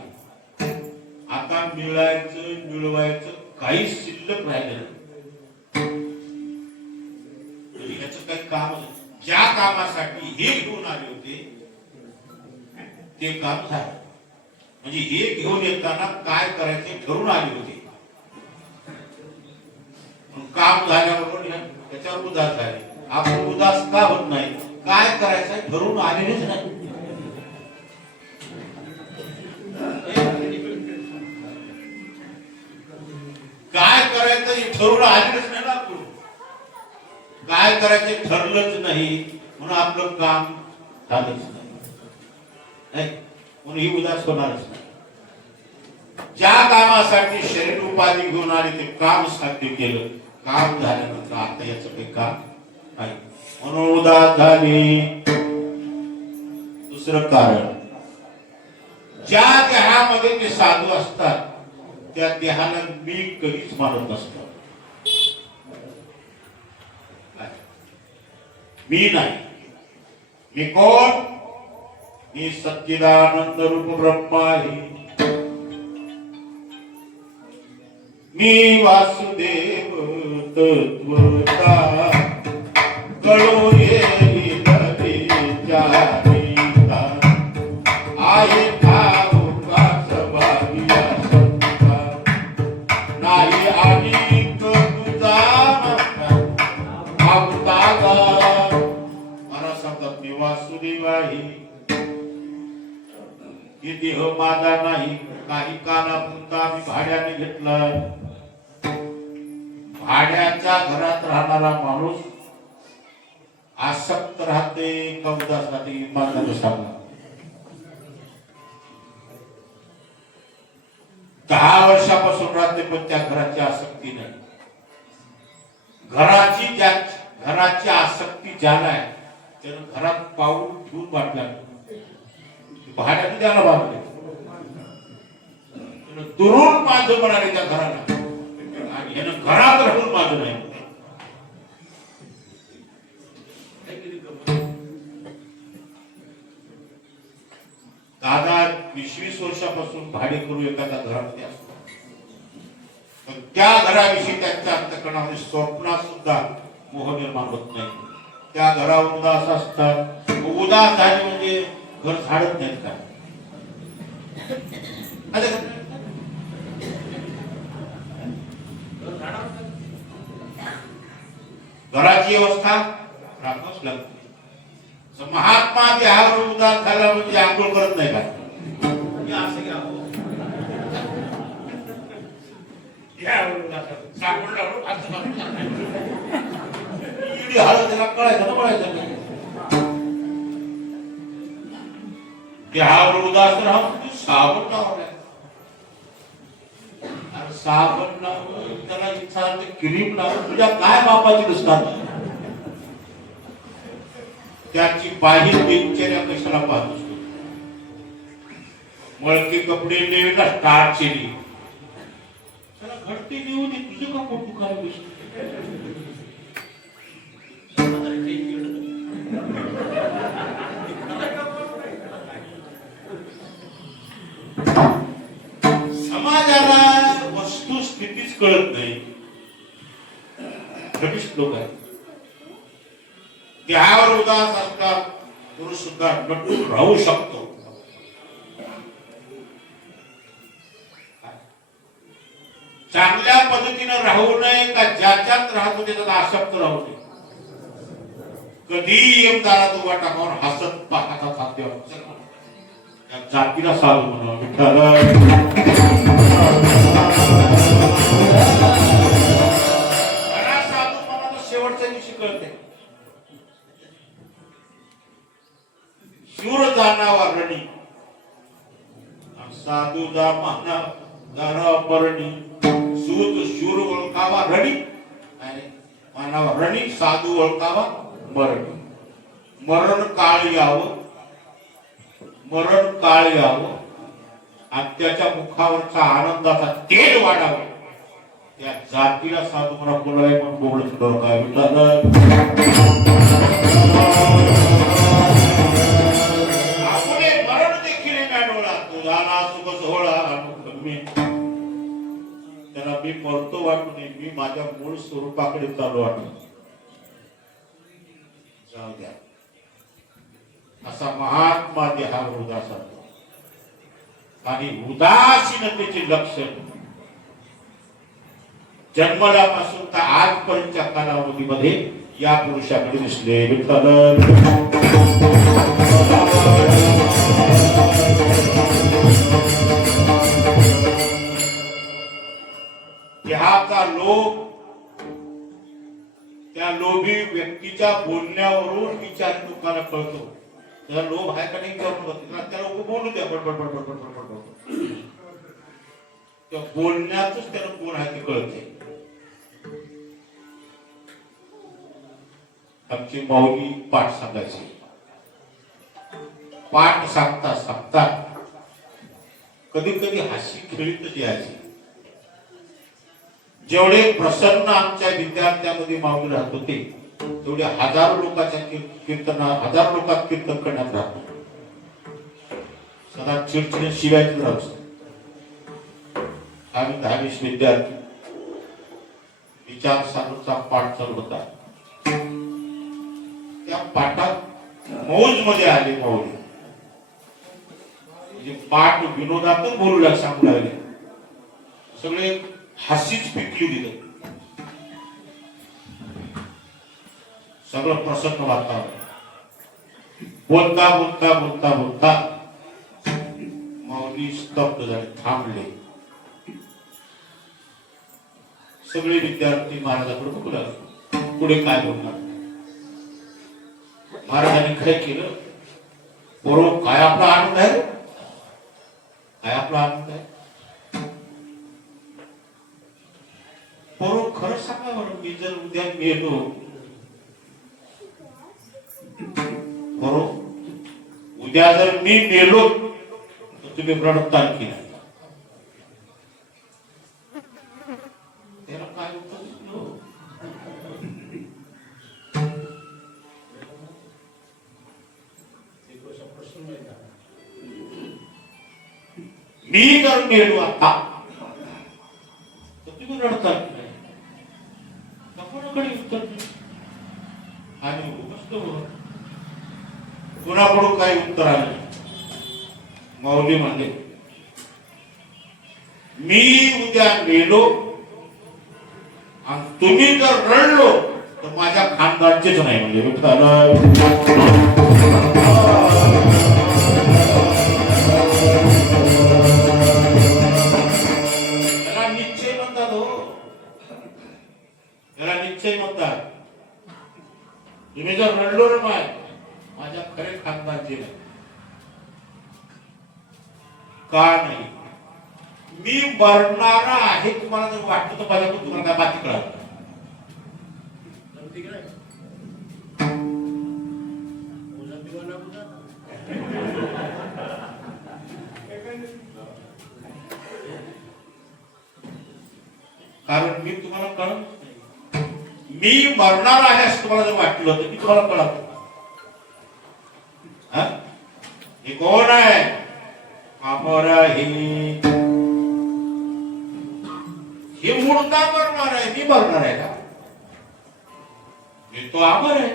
आता मिळायचं मिळवायचं काही शिल्लक राहिलं नाही. याचं काही काम नाही. ज्या कामासाठी हे घेऊन आले होते ते काम झालं. म्हणजे हे घेऊन येताना काय करायचे ठरून आले होते. काम झाल्याबरोबर त्याच्यावर उदास झाले. आपण उदास का होत नाही? काय करायचं ठरून आलेलेच नाही. काय करायचं ठरून आलेलंच नाही ना. आपण काय करायचं ठरलंच नाही म्हणून आपलं काम झालंच नाही म्हणून ही उदास होणारच नाही. ज्या कामासाठी शरीर उपाधी घेऊन आले ते काम साध्य केलं. काम झाल्यानंतर आता याचं काही काम नाही म्हणून उदास झाली. दुसरं कारण, ज्या देहामध्ये ते साधू असतात त्या देहाला मी कधीच मानत नसतो. मी नाही. मी कोण? मी सच्चिदानंद रूप ब्रह्मा आहे. मी वासुदेव तत्वता कळू येईल विचारिता आहे ठाऊका सभागिया सत्ता नाही आणि तुझा भावतागा. मला सांगतात मी वासुदेव आहे. हे देह माझा नाही. काही कालापुरता मी भाड्याने घेतला. भाड्याच्या घरात राहणारा माणूस आसक्त राहते का उदास राहते? इमानदारीने सांगा. 10 वर्षापासून राहते पण त्या घराची आसक्ती नाही. घराची आसक्ती ज्याला आहे त्यानं घरात पाऊल ठेवून वाटला. भाड्याने द्यायला बांधले. दुरून माझं म्हणाले त्या घराला आणि यानं घरात राहून माझं नाही. दादा 20-20 वर्षापासून भाडे करू एखाद्या घरामध्ये असतो, पण त्या घराविषयी त्यांच्या अंतःकरणामध्ये स्वप्नात सुद्धा मोह निर्माण होत नाही. त्या घरावर उदास असतात. उदास झाले म्हणजे घर झाडत नाहीत का? घराची व्यवस्था राखावच लागते. महात्मा देहावर उदास झाला म्हणजे आंघोळ करत नाही का? देहावर उदास राहून साबण लावलाय. साबण लावून त्याला इच्छा क्रीम लावून तुझ्या काय बापाची दिसतात? त्याची बाह्य दिनचर्या कशाला पाहत असतो? मळके कपडे नेला स्टार्च त्याला घडते नेऊ दे. तुझं का पोट दुखायला दिसत? समाजाला वस्तुस्थितीच कळत नाही. घनिष्ठ लोक आहेत, देहावर उदास असतात. पुरुष सुद्धा नटून राहू शकतो. चांगल्या पद्धतीने राहू नये का ज्याच्यात राहतो त्याचा आसक्त राहू नये. कधी यमदारात उभा टाकावर हसत पाहता साध्य जातीला साधू म्हणावं. साधू म्हणाला शेवटच्या दिवशी कळते. शूर जाणावा रणी साधू जा माना परणी. सूत शूर ओळखावा रणी मानावा रणी. साधू ओळखावा मरणी. मरण काळ यावं, मरण काळ यावं आणि त्याच्या मुखावरचा आनंदाचा तेज वाढावा. त्या जातीला साधू म्हणा. कोणालाही पण बोलत सुद्धा काय आपण मरण देखील मॅडोळा तुझा सुख सोहळा. त्याला मी मरतो वाटू नये, मी माझ्या मूळ स्वरूपाकडे चालू वाटतो. जाऊ द्या. असा महात्मा देहावर उदास असतो. आणि उदासीनतेचे लक्षण जन्मल्यापासून तर आजपर्यंतच्या कालावधीमध्ये या पुरुषाकडे दिसले. देहाचा लोभ त्या लोभी व्यक्तीच्या बोलण्यावरून विचार लोकांना कळतो. त्याला लोभ आहे का नाही त्या लोक बोलू द्या बडबड. त्या बोलण्यातच त्याला कोण आहे ते कळते. आमची माऊली पाठ सांगायची. पाठ सांगता सांगता कधी कधी हाशी खेळीतच यायची. जेवढे प्रसन्न आमच्या विद्यार्थ्यांमध्ये माऊली राहत होते तेवढे हजारो लोकांच्या हजारो लोकात कीर्तन करण्यात राहतो. सदा चिडचिड शिवायचे राहतो. आम्ही 10-20 विद्यार्थी विचार साधूचा पाठ चालू होता. त्या पाठात मौज मध्ये आले माऊली. म्हणजे पाठ विनोदातून बोलू सांगू लागले. सगळे हास्यच पिकली दिलं. सगळं प्रसन्न वातावरण. बोलता बोलता बोलता बोलता माऊली स्तब्ध झाले, थांबले. सगळे विद्यार्थी महाराजांकडे बघू लागले. पुढे काय बोलणार? महाराजांनी काय केलं? बरोबर काय आपला आनंद आहे? काय आपला आनंद आहे? बरोबर खरं सांगा बरं. मी जर उद्या गेलो बरोबर, उद्या जर मी मेलो तर तुम्ही रडताल की नाही? त्याला काय मी जर मेलो आता तर तुम्ही रडता कोणाकडे उत्तर आणि कुणाकडून काही उत्तर आलं. माऊली म्हणले मी उद्या मेलो आणि तुम्ही जर रडलो तर माझ्या खानदानचेच नाही म्हणजे त्याला निश्चय म्हणतात. हो त्याला निश्चय म्हणतात. तुम्ही जर रडलो ना माझ्या खरे खानदानचे नाही. का नाही मी मरणारा आहे तुम्हाला जर वाटतं तर माझ्याकडून तुम्हाला काय बाकी कळत कारण मी तुम्हाला कळत नाही. मी मरणार आहे असं तुम्हाला जर वाटलं तर मी तुम्हाला कळत. हे कोण आहे अमर हे मुर्दा मरणार आहे. मी मरणार आहे का? हे तो अमर आहे.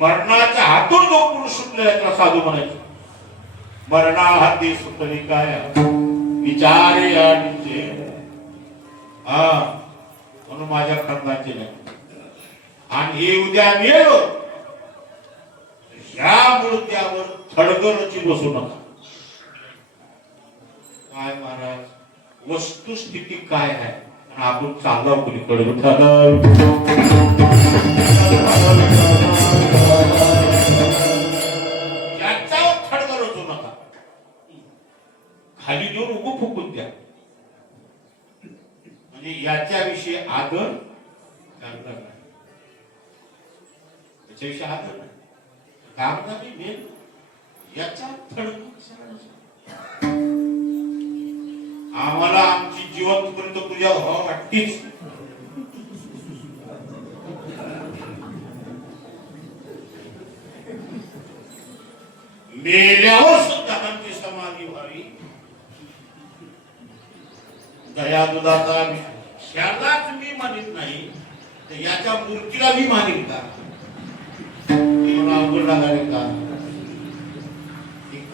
मरणाच्या हातून जो पुरुष सुटलेला त्याला साधू म्हणायचं. मरणा हाती सुटली काय विचारे म्हणून माझ्या खंडाचे नाही. आणि हे उद्या मेलो ह्या मुर्द्यावर थडगरची बसू नका. काय महाराज वस्तुस्थिती काय आहे आणि आपण चाललो कुणीकडे याच्यावर थडगर असू नका. खाली देऊन उगू फुकून द्या म्हणजे याच्याविषयी आदर त्याच्याविषयी आदर नाही. आम्हाला आमची जिवंतपर्यंत तुझ्या वाटतीच. मेल्यावर सुद्धा आमची समाधी व्हावी. दया दुधाचा शालाच मी मानित नाही तर याच्या मूर्तीला मी मानित का?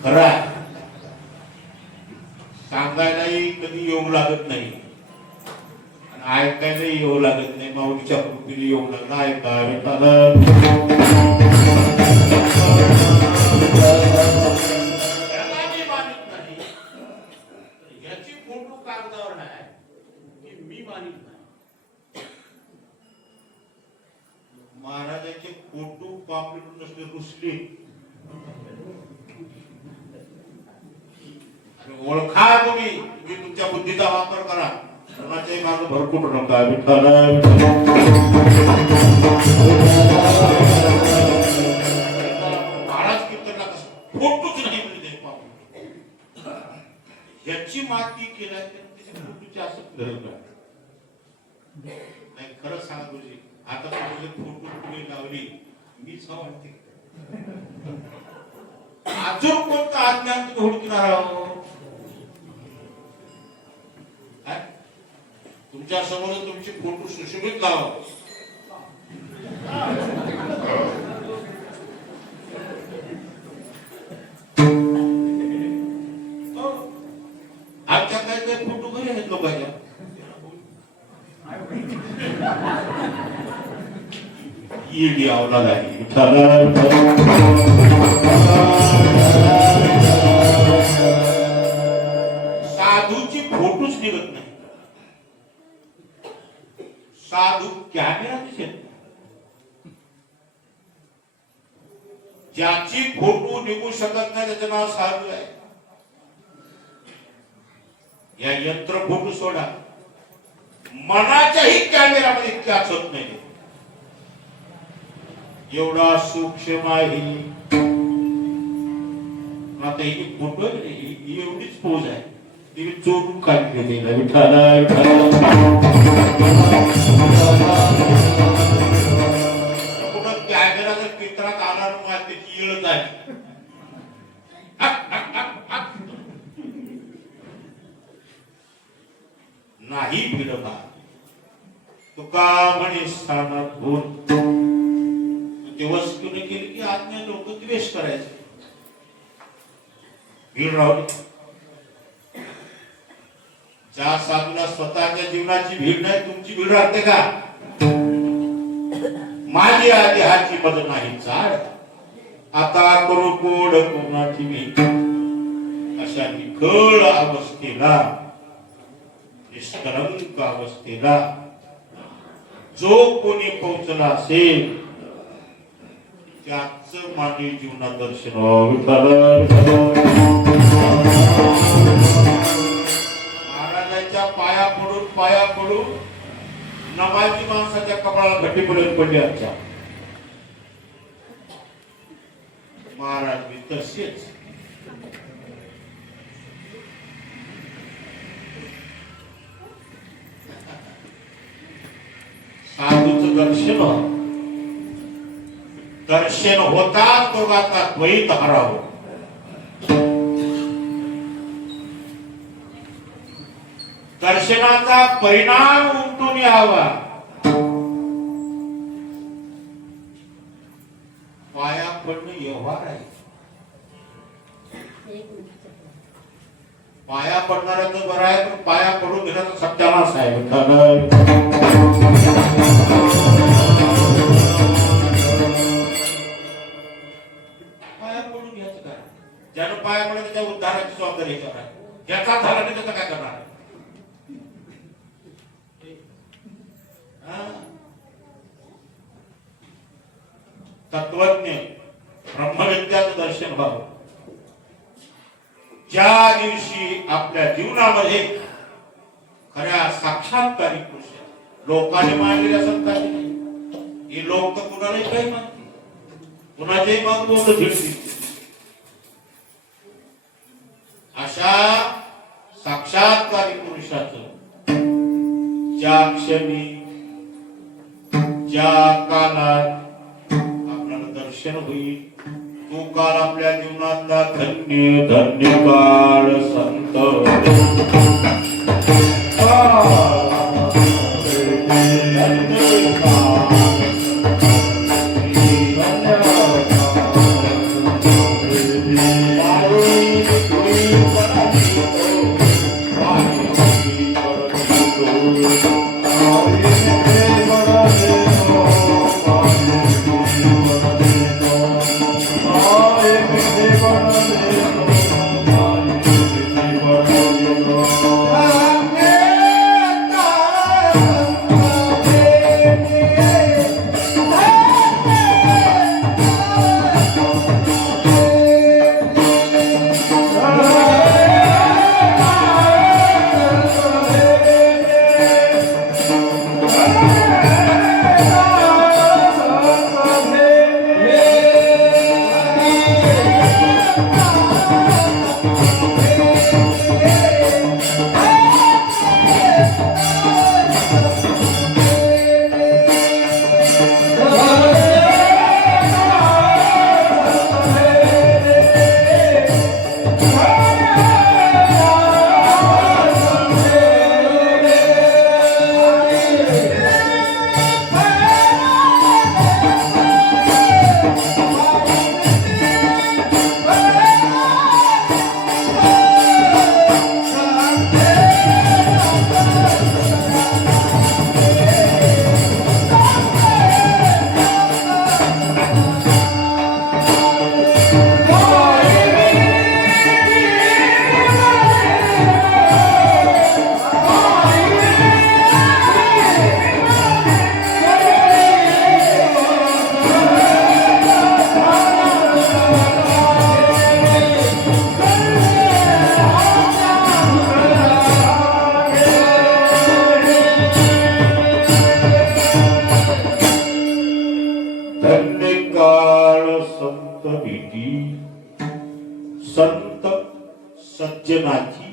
खरा सांगायलाही कधी येऊ लागत नाही आणि ऐकायलाही येऊ लागत नाही. माऊलीच्या कृतीने येऊ लागला ऐकायला मानित नाही. याची फोटो कागदावर आहे की मी मानित नाही. महाराजांचे फोटो पापलेट नसले रुसले ओळखा. तुम्ही तुमच्या बुद्धीचा वापर करा. कोणाच्याही मार्ग भरपूर नका. महाराज कीर्तनला कसं फोटोच नाही म्हणजे याची माती केलाय त्याच्या फोटोची असं नाही. खरंच सांगा गुरुजी आता तुझे फोटो तुम्ही लावली मीच वाटते. अजून कोणतं अज्ञान तुम्ही हुडकणार आहोत? तुमच्या समोर तुमचे फोटो सुशोभित लावा. आजच्या काय फोटो घरी आहेत लोकांच्या. ईडी अवलाद आहे. साधूची फोटोच निघत नाही. साधू कॅमेरा दिसत. ज्याची फोटो निघू शकत नाही त्याचं नाव साधू आहे. या यंत्र फोटो सोडा मनाच्याही कॅमेरामध्ये कॅच होत नाही. एवढा सूक्ष्म आहे. आता ही फोटो एवढीच पोज आहे ती चोरून काढली. कॅमेरा जर चित्रात आला त्याची येळच आहे. नाही भिडभा तुका म्हणे स्थानात होऊन ते वस्तूने केली की आज्ञा लोक द्वेष करायचे. भीड राहू दे. ज्या साधूला स्वतःच्या जीवनाची भीड नाही तुमची भीड राहते का? माझी आधी हाची मद नाही चाड आता करू कोड कोणाची भीड. अशा निखळ अवस्थेला निष्कलंक अवस्थेला जो कोणी पोहोचला असेल त्याच मानवी जीवनात दर्शन महाराजांच्या पाया पडून नमाजी माणसाच्या कपाळाला घट्टी पडली आमच्या महाराज मी तसेच साधूचं दर्शन होता तो गाता द्वैत हरावं. दर्शनाचा परिणाम उमटून यावा. पाया पडणं व्यवहार आहे. पाया पडणाऱ्याचं बरं आहे पण पाया पडून घेण्याचा सत्यानाश आहे. पाया पडून घ्यायचं काय? ज्यानं पाया पडलं त्याच्या उद्धाराची जबाबदारी याच्यावर आहे. ज्याचा झाला नाही त्याचं काय करणार? तत्वज्ञ ब्रह्मविद्याचं दर्शन व्हावं. ज्या दिवशी आपल्या जीवनामध्ये खऱ्या साक्षात्कारी पुरुष लोकांनी मानलेल्या संतांनी नाही. हे लोक तर कुणालाही काही मानते कुणाच्याही मागून भिडतील. अशा साक्षात्कारी पुरुषाचं ज्या क्षणी ज्या कालात दर्शन होईल तो काळ आपल्या जीवनातला धन्य धन्य काळ संत संत सज्जनाची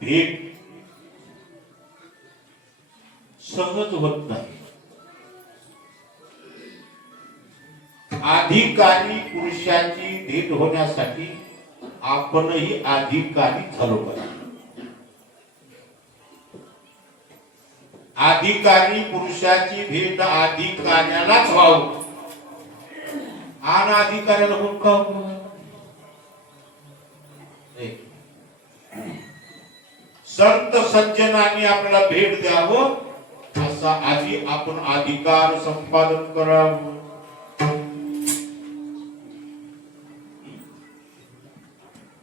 भेट सहज होत नाही. अधिकारी पुरुषाची भेट होण्यासाठी आपणही अधिकारी झालो पाहिजे. अधिकारी पुरुषाची भेट अधिकाऱ्यालाच व्हावं, अनाधिकाऱ्याला कोण का संत सज्जनांनी आपल्याला भेट द्यावं असा आधी आपण अधिकार संपादन करावं.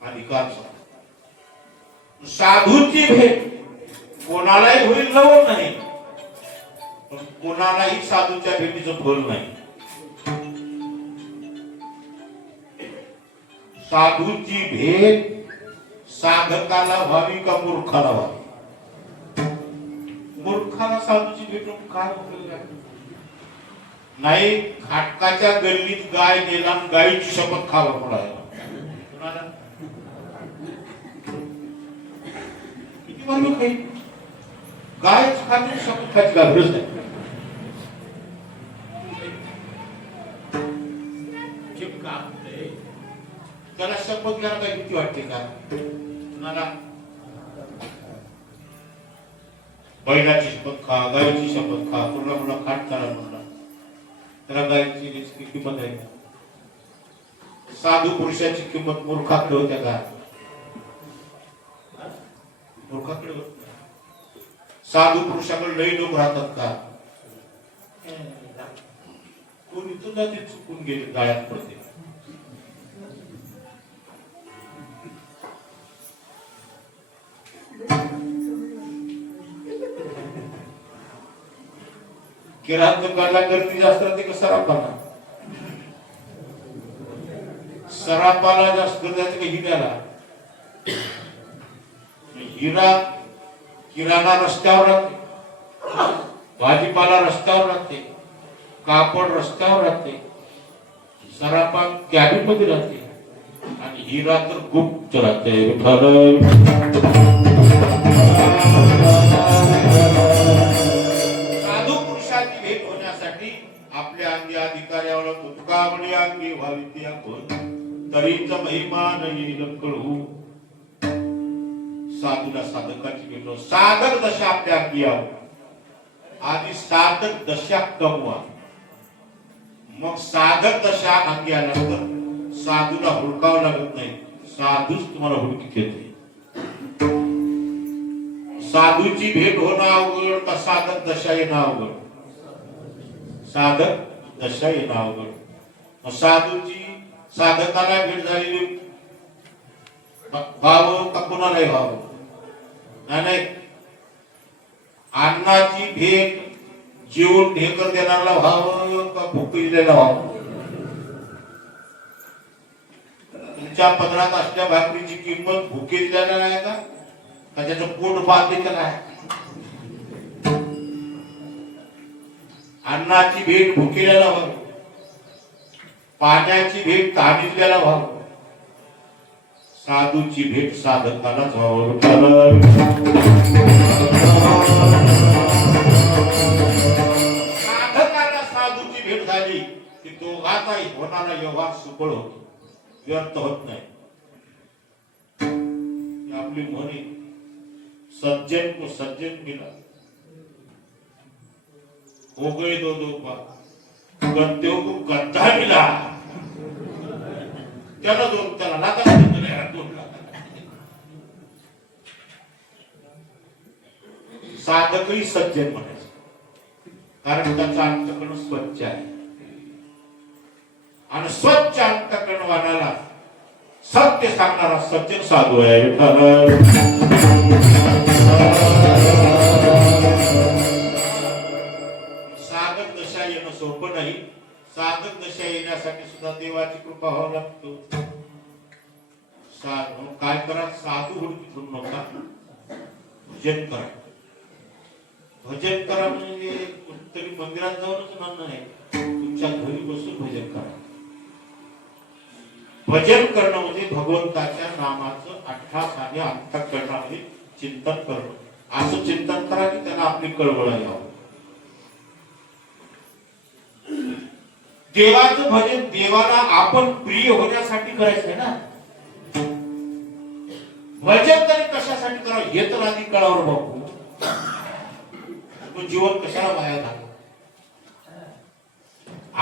अधिकार साधूची भेट कोणालाही होईल नवं नाही, पण कोणालाही साधूच्या भेटीचं फल नाही. साधूची भेट साधकाला व्हावी का मूर्खाला व्हावी? मूर्खाला साधूची भेट काय उपयोग आहे? नाही, खाटकाच्या गल्लीत गाय नेला, गायीची शपथ खावा पडायला किती मानवी खाई गाय खाते शपथ खायची गरज नाही. त्याला शपथ घ्यायला काय भीती वाटते का? तुम्हाला बैलाची शपथ खा, गायीची शपथ खा, कोणाला खाट करा म्हणला त्याला गायीची किंमत आहे. साधू पुरुषाची किंमत मूर्खाकडे होत्या का? मूर्खाकडे होत. साधू पुरुषाकडे लई लोक राहतात का? कोणी तुला ते चुकून गेले, जाळ्यात पडते. किरात दुकानला गर्दी जास्त राहते का सरापाला? सरापाला जास्त गर्दी राहते का हिऱ्याला? हिरा किराणा रस्त्यावर राहते, भाजीपाला रस्त्यावर राहते, कापड रस्त्यावर राहते, सरापा कॅबिन मध्ये राहते आणि हिरा तर गुप्त राहते. साधू पुरुषाची भेट होण्यासाठी आपल्या अंगी अधिकाऱ्याला तुतकावणी अंगी व्हावी ती आपण तरीच महिमा नाही कळू. साधूला साधकाची भेट, साधक दशा आपल्या अंगी यावं. आधी साधक दशा कमवा, मग साधक दशा अंगी आल्यानंतर साधूला हुडकावं लागत नाही, साधूच तुम्हाला हुडकीत येते. साधूची भेट होणं अवघड का साधक दशा येणं अवघड? साधक दशा येणं अवघड. मग साधूची साधकाला भेट झालेली व्हावं का कुणालाही व्हावं? नाही, अन्नाची भेट जेवण ढेकर देणारा व्हावं का भुकेलेला व्हावं? तुमच्या पदरात असल्या भाकरीची किंमत भुकेलेला आहे का त्याचं पोट बांधलेलं आहे? अन्नाची भेट भुकेलेला व्हावं, पाण्याची भेट तहानलेला व्हावं, साधूची भेट साधकालाच व्हावं. साधकाला साधूची भेट झाली की दोघांचाही होणारा व्यवहार सुफळ होतो, व्यर्थ होत नाही. आपली म्हणे सज्जन को सज्जन मिला, हो गए दो दो बार, गद्दों को गद्दा मिला. त्याला दोन, त्याला लागा दोन लागा. साधकही सज्जन म्हणायचं, कारण त्याचा अंतःकरण स्वच्छ आहे आणि स्वच्छ अंतःकरणवानाला सत्य सांगणारा सज्जन साधू आहे. साधक दशा येणं सोपं नाही. साधक दशा येण्यासाठी सुद्धा देवाची कृपा व्हावी लागतो. काय करा, साधू हुडकी फिरू नका, भजन करा. भजन करा म्हणजे कुठतरी मंदिरात जाऊनच म्हणणं नाही, तुमच्या घरी बसून भजन करा. भजन करणं म्हणजे भगवंताच्या नामाचं अठ्ठासाने अंतःकरणामध्ये चिंतन करणं. असं चिंतन करा की त्यांना आपली कळवळ यावं. देवाचं भजन देवाला आपण प्रिय होण्यासाठी करायचं आहे ना. भजन तरी कशासाठी करावं हे तर आधी कळावर बघू. तो जीवन कशाला वाया घालवलं?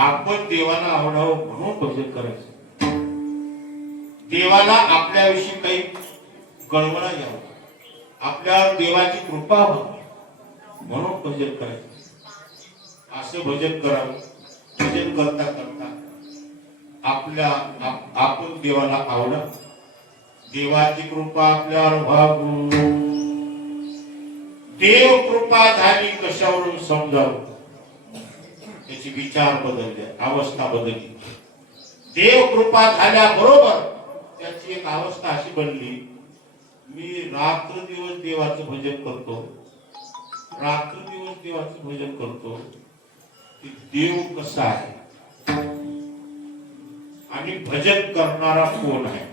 आपण देवाला आवडावं म्हणून भजन करायचं. देवाला आपल्याविषयी काही कळवळा यावं, आपल्यावर देवाची कृपा व्हावी म्हणून भजन करायचं. असं भजन करावं. भजन करता करता आपण देवाला आवडा, देवाची कृपा आपल्यावर व्हावी. देव कृपा झाली कशावरून समजावं? त्याची विचार बदलले, अवस्था बदलली. देव कृपा झाल्याबरोबर त्याची एक अवस्था अशी बनली, मी रात्र दिवस देवाचं भजन करतो, रात्र दिवस देवाचं भजन करतो. देव कसा आहे आणि भजन करणारा कोण आहे,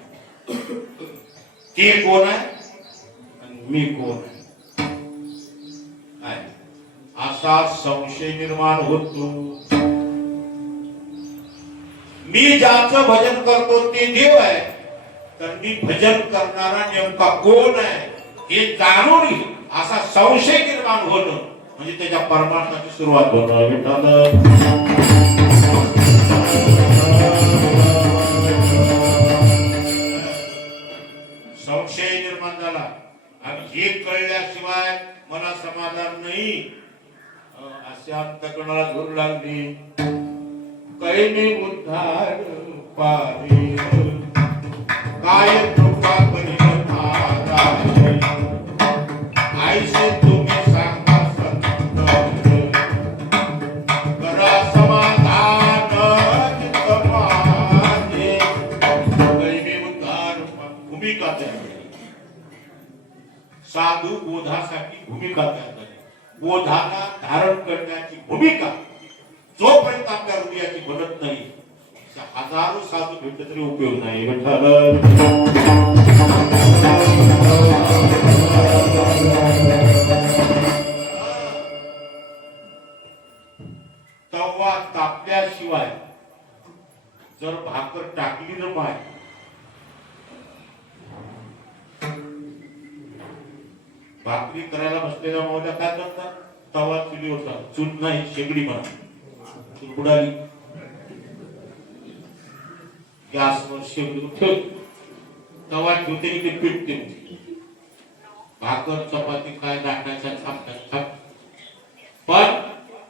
ते कोण आहे आणि मी कोण आहे, असा संशय निर्माण होतो. मी ज्याचं भजन करतो ते देव आहे, तर मी भजन करणारा नेमका कोण आहे हे जाणून असा संशय निर्माण होणं म्हणजे त्याच्या परमार्थाची सुरुवात होणं. विठ्ठल संशय निर्माण झाला आणि हे कळल्याशिवाय मला समाधान नाही. अशा अंतःकरणाला धूर लागली. कैने उद्धार पावे काय कृपा करीत आईसे तुम्ही सांगा संत करा समाधान चित्त माझे. कैने उद्धार भूमिका तयार झाली. साधू बोधासाठी भूमिका तयार झाली. बोधाला धारण करण्याची भूमिका जोपर्यंत आपल्या हृदयाची बनत नाही, हजारो साधू भेटले तरी उपयोग नाही. तवा तापल्याशिवाय जर भाकर टाकली न पाय, भाकरी करायला बसलेल्या मावल्या काय करतात? तवा चुली होता, चूल नाही शेगडी म्हणा, चूल बुडाली, गॅसवर शेगडी ठेव, तवा ठेवते ते पिटते. भाकर चपाती काय लाटायच्या थांबतात. पण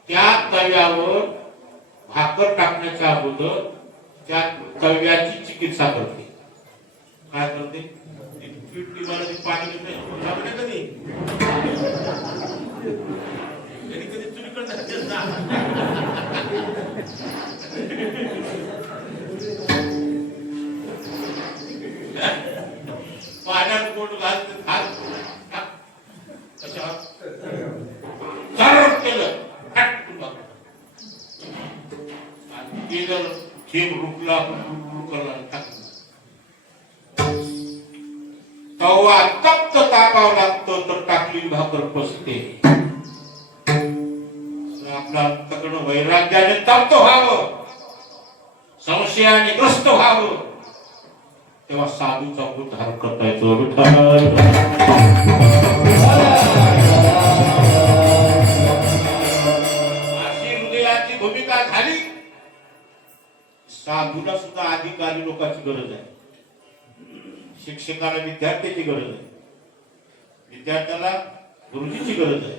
त्या तव्यावर भाकर टाकण्याच्या अगोदर त्या तव्याची चिकित्सा करते. काय करते? पिटली मला ते पाणी कधी पाण्यात पोट घालते, केलं थेंब रुकला तवा तप्त तापावं लागतं तर टाकली भाकर पसते. आपला तकडं वैराग्याने तप्त व्हावं, संशयाने ग्रस्त व्हावं, तेव्हा साधूचा उद्धार करता येतो. अशी हृदयाची भूमिका झाली. साधूला सुद्धा अधिकारी लोकांची गरज आहे, शिक्षकाला विद्यार्थ्याची गरज आहे, विद्यार्थ्याला गुरुजीची गरज आहे.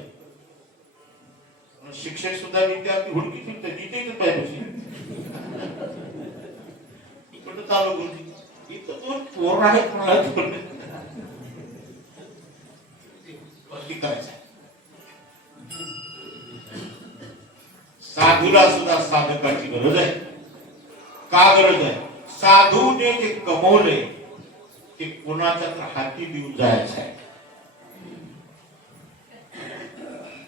शिक्षक सुद्धा विद्यार्थी हुडकी तिथेच पाहिजे. इकडं चालू गुरुजी, इथं दोन पोर आहेत करायचं. साधूला सुद्धा साधकाची गरज आहे. का गरज आहे? साधूने जे कमवले ते कोणाच्या हाती देऊन जायचं आहे.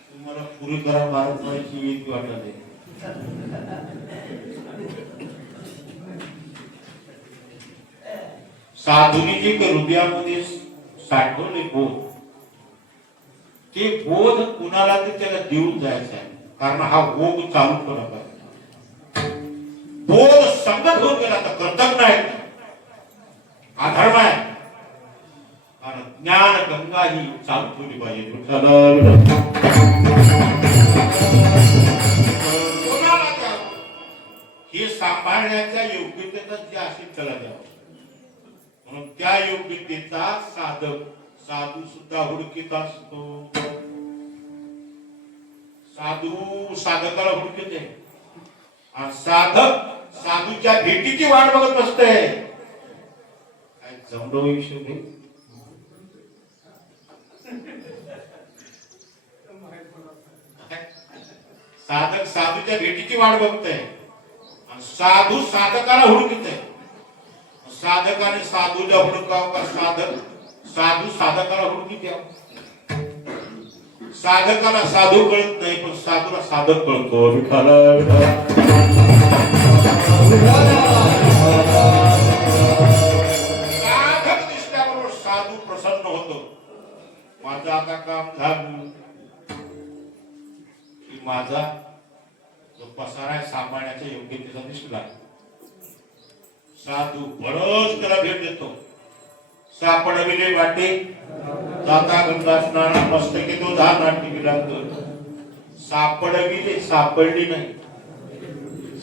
तुम्हाला पुरी करा भारत व्हायची एक वाटत आहे. साधूने जे हृदयामध्ये साठवले बोध, ते बोध कुणाला ते त्याला देऊन जायचं आहे. कारण हा भोग चालू करा पाहिजे. बोध संगत होऊन गेला तर कर्तव्य आहे, अधर्म आहे. कारण ज्ञान गंगा ही चालू ठेवली पाहिजे. कोणाला द्यावं हे सांभाळण्याच्या योग्यतेचा जे असेल त्याला द्यावं. म्हणून त्या योग्यतेचा साधक साधू सुद्धा हुडकीत असतो. साधू साधकाला हुडकीत आहे आणि साधक साधूच्या भेटीची वाट बघत नसते. काय जमलो विषय साधक साधूच्या भेटीची वाट बघतोय आणि साधू साधकाला हुडकीत आहे. साधकाने साधूला हुडकाव का साधक साधू साधकाला हुडकीत यावं. साधकाला साधू कळत नाही पण साधूला साधक कळतो. साधक दिसल्याबरोबर साधू प्रसन्न होतो. माझं आता काम झालं की माझा जो पसारा सांभाळण्याच्या योग्यतेचा दिसला. साधू बरंच त्याला भेट देतो. सापडविले वाटे जाता गंगा स्नान मस्तकी तो धान टिकी लागतो. सापडविले सापडली नाही.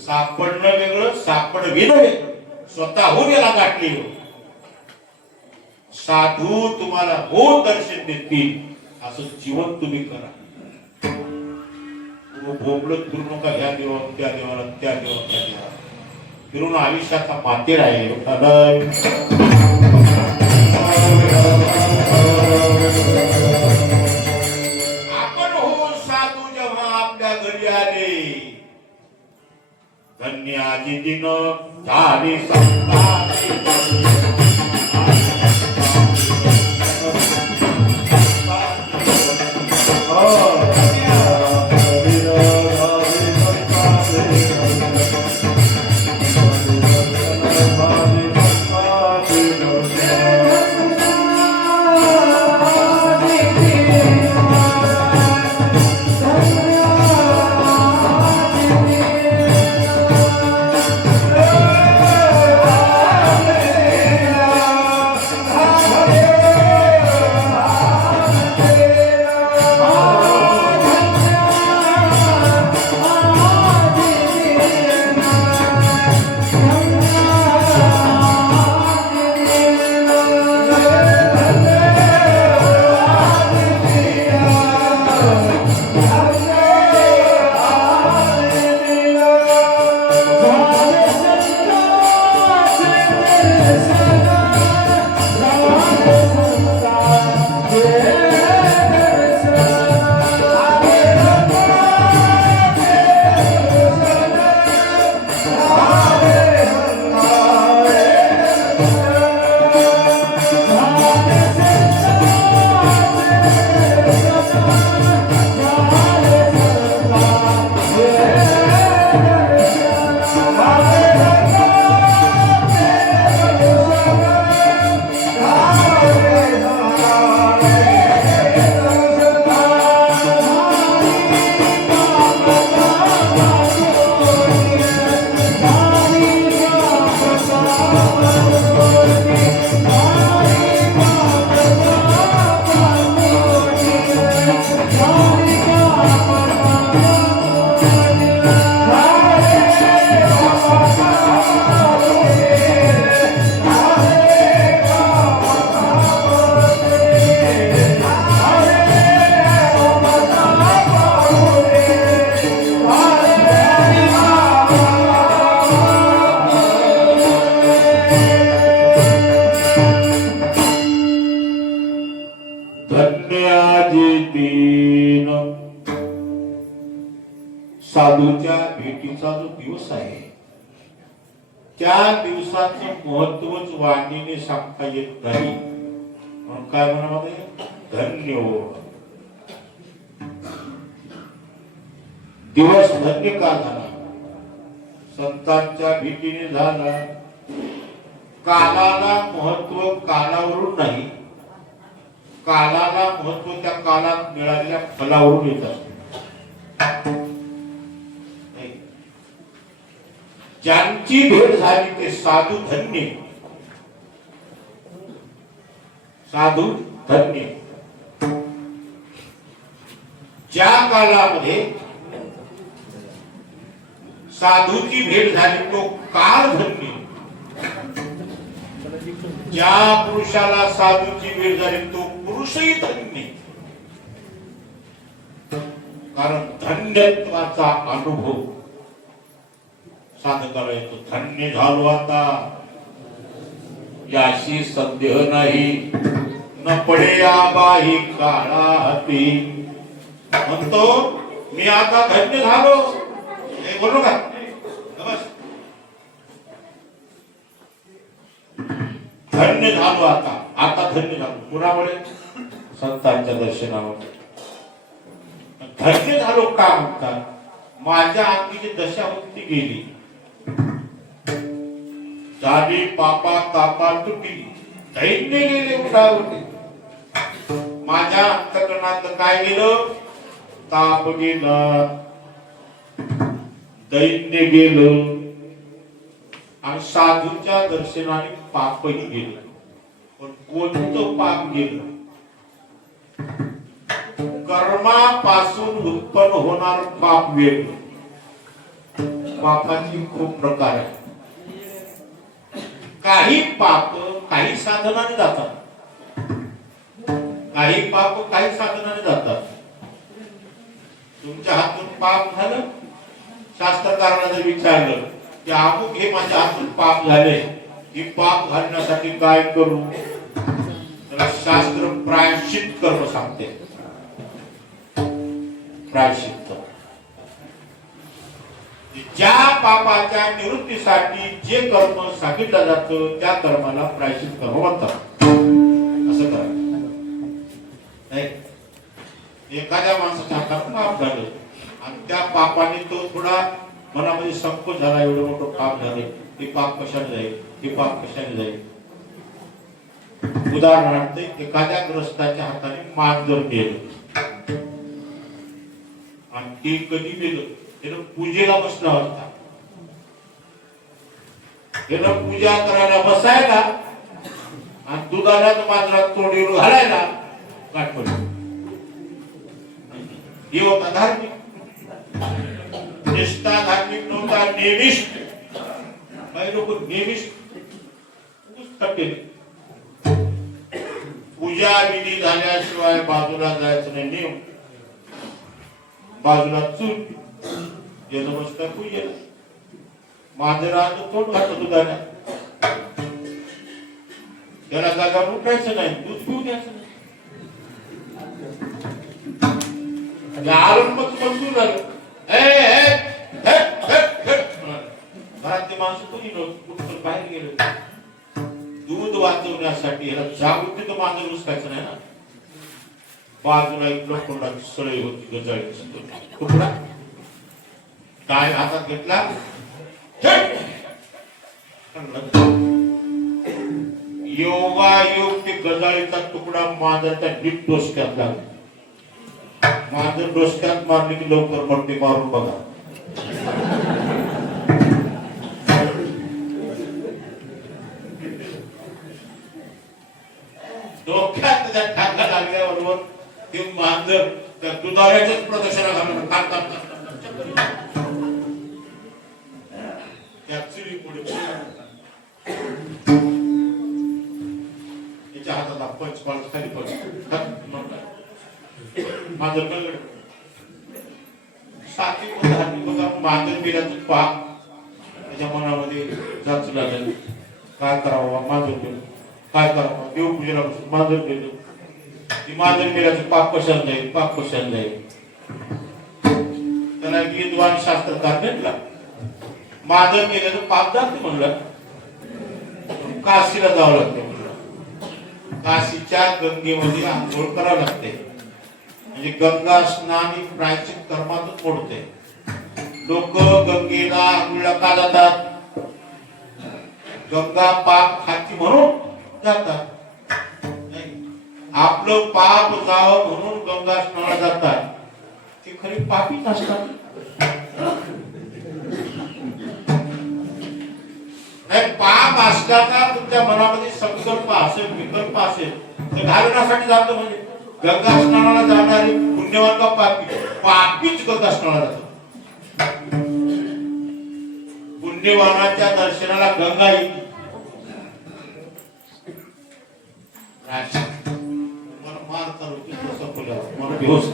सापडणं वेगळं सापडविलं वेगळं. स्वतःहून याला गाठली. साधू तुम्हाला हो दर्शन देतील असं जीवन तुम्ही करा. भोगलत फिरू नका. ह्या देवाला त्या देवाला त्या देवाला त्या देवाला फिरून आयुष्याचा मातेर आहे. आपण होऊन साधू जेव्हा आपल्या घरी आले धन्य आजी दिन झाली संताची. साधूच्या भेटीचा जो दिवस आहे त्या दिवसाचं महत्वच वाणीने सांगता येत नाही. म्हणून काय म्हणावं धन्य हो. दिवस धन्य का झाला? संतांच्या भेटीने झाला. कालाला महत्व कालावरून नाही, कालाला महत्व त्या कालात मिळालेल्या फलावरून येत असते. ज्यांची भेट झाली ते साधू धन्य. साधू धन्य. ज्या कालामध्ये साधूची भेट झाली तो काळ धन्य. ज्या पुरुषाला साधूची भेट झाली तो पुरुषही धन्य. कारण धन्यत्वाचा अनुभव साधकाला येतो. धन्य झालो आता याशी संदेह नाही, न पडे आबाही काळा हाती. म्हणतो मी आता धन्य झालो. हे बोलू का? धन्य झालो आता धन्य झालो. कुणामुळे? संतांच्या दर्शनामुळे. धन्य झालो का म्हणतात? माझ्या अंगीची दशा होती गेली, झाली पापा तापा तुटी, दैन्य गेले उठावले. माझ्या अंतकरणात काय गेलं? ताप गेला, दैन्य गेलं आणि साधूच्या दर्शनाने पापही गेलं. पण कोणतं पाप गेलं? कर्मापासून उत्पन्न होणार पाप वेगळं. पापाची खूप प्रकार आहे. काही पाप काही साधनाने जातात, काही पाप काही साधनाने जातात. तुमच्या हातून पाप झालं, शास्त्रकारांना जर विचारलं की अमुक हे माझ्या हातून पाप झाले, ही पाप घालण्यासाठी काय करू? तर शास्त्र प्रायश्चित कर्म सांगते. प्रायश्चित्त ज्या पापाच्या निवृत्तीसाठी जे कर्म सांगितलं जातं त्या कर्माला प्रायश्चित कर्म म्हणतात. असं करा नाही. एखाद्या माणसाच्या हातात पाप झालं आणि त्या पापाने तो थोडा मनामध्ये संकोच झाला, एवढं मोठं पाप झाले, हे पाप कशाने जाईल, हे पाप कशाने जाईल. उदाहरणार्थ एखाद्या ग्रस्ताच्या हाताने मांजर गेलं आणि ते कधी गेलं, त्यानं पूजेला बसला होता. त्यानं पूजा करायला बसायला आणि दुधाला मांजरात तोंडीवर घालायला गाठ पडली. हे होता धार्मिक. निष्ठा धार्मिक नव्हता, नेमिष्ठ. काही लोक नेमिष्ठ केले. पूजा विधी झाल्याशिवाय बाजूला जायचं नाही नियम. बाजूला चूक जे नमस्कार पूजेला. मांजराचं तोंड घातलं दुधाने, त्याला जागा उठायचं नाही, दूध पिऊ द्यायचं नाही. आरंभच मंजूर झालं. घरातली माणसं कोणी कुठं बाहेर गेलो. दूध वाचवण्यासाठी याला जागृती तर मांजर उचकायचं नाही ना. बाजूला एक लोखंडाची सळई होती, गजाळी तुकडा काय हातात घेतला, योगायोग ते गजाळीचा तुकडा मांजरच्या डीप डोसक्यात लागला. मांजर डोसक्यात मारली की लवकर मोठी मारून बघा. डोक्यात त्याच्या ठाका लागल्याबरोबर ते मांजर त्या दुधाऱ्याच्याच प्रदर्शना घालून त्या चिरी पुढे त्याच्या हाताला पंच पाच खाली पंच मांजर कळलं. सात्विक धार्मिक बघा, मांजर गेल्याचं पाप त्याच्या मनामध्ये जाच लागेल. काय करावं मांजर गेलं, काय करावं देवपूजेला बसून मांजर गेलं. ती मांजर गेल्याचं पाप कशाला जाईल, पाप कशाला जाईल. त्याला विद्वान शास्त्रकार भेटला. मांजर गेल्याचं पाप जाते म्हणलं, काशीला जावं लागतं म्हणलं. काशीच्या गंगेमध्ये आंघोळ करावं लागते. म्हणजे गंगा स्नान ही प्रायश्चित कर्मातच मोडते. लोक गंगेला आंघोळीला का जातात? गंगा पाप खाती म्हणून जातात. आपलं पाप जावं म्हणून गंगा स्नानाला जातात. ते खरी पापीच असतात. पाप असल्याचा तुमच्या मनामध्ये संकल्प असेल, विकल्प असेल तर घालवण्यासाठी जातो. म्हणजे गंगा स्नानाला जाणारी पुण्यवान का पापी? पापीच गंगा स्नानाला जातो. पुण्यवानाच्या दर्शनाला गंगा येते. मला मारता होती तसं फुल्यावर मला बेहोश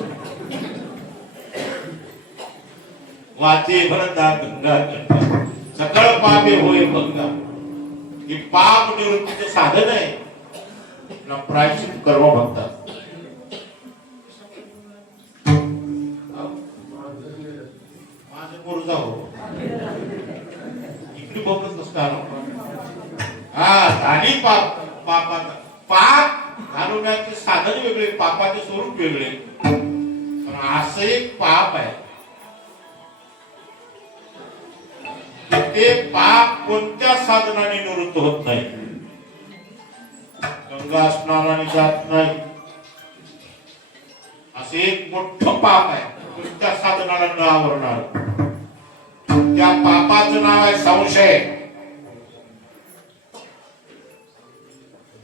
वाचे भरता गंगा गंगा सकळ पापे होय गंगा. हे पाप निवृत्तीचे साधन आहे. प्रायश्चित कर्म म्हणतात. माझं मुर्जा हो इकडे बघत नसतं. हा झाली पाप पापाचा पाप घालवण्याचे साधन वेगळे पापाचे स्वरूप वेगळे. पण असं एक पाप आहे ते पाप कोणत्या साधनाने निवृत्त होत नाही. गंगा स्नानाने जात नाही. असे एक मोठं पाप आहे कोणत्या साधनाला न आवरणार. त्या पापाचं नाव आहे संशय.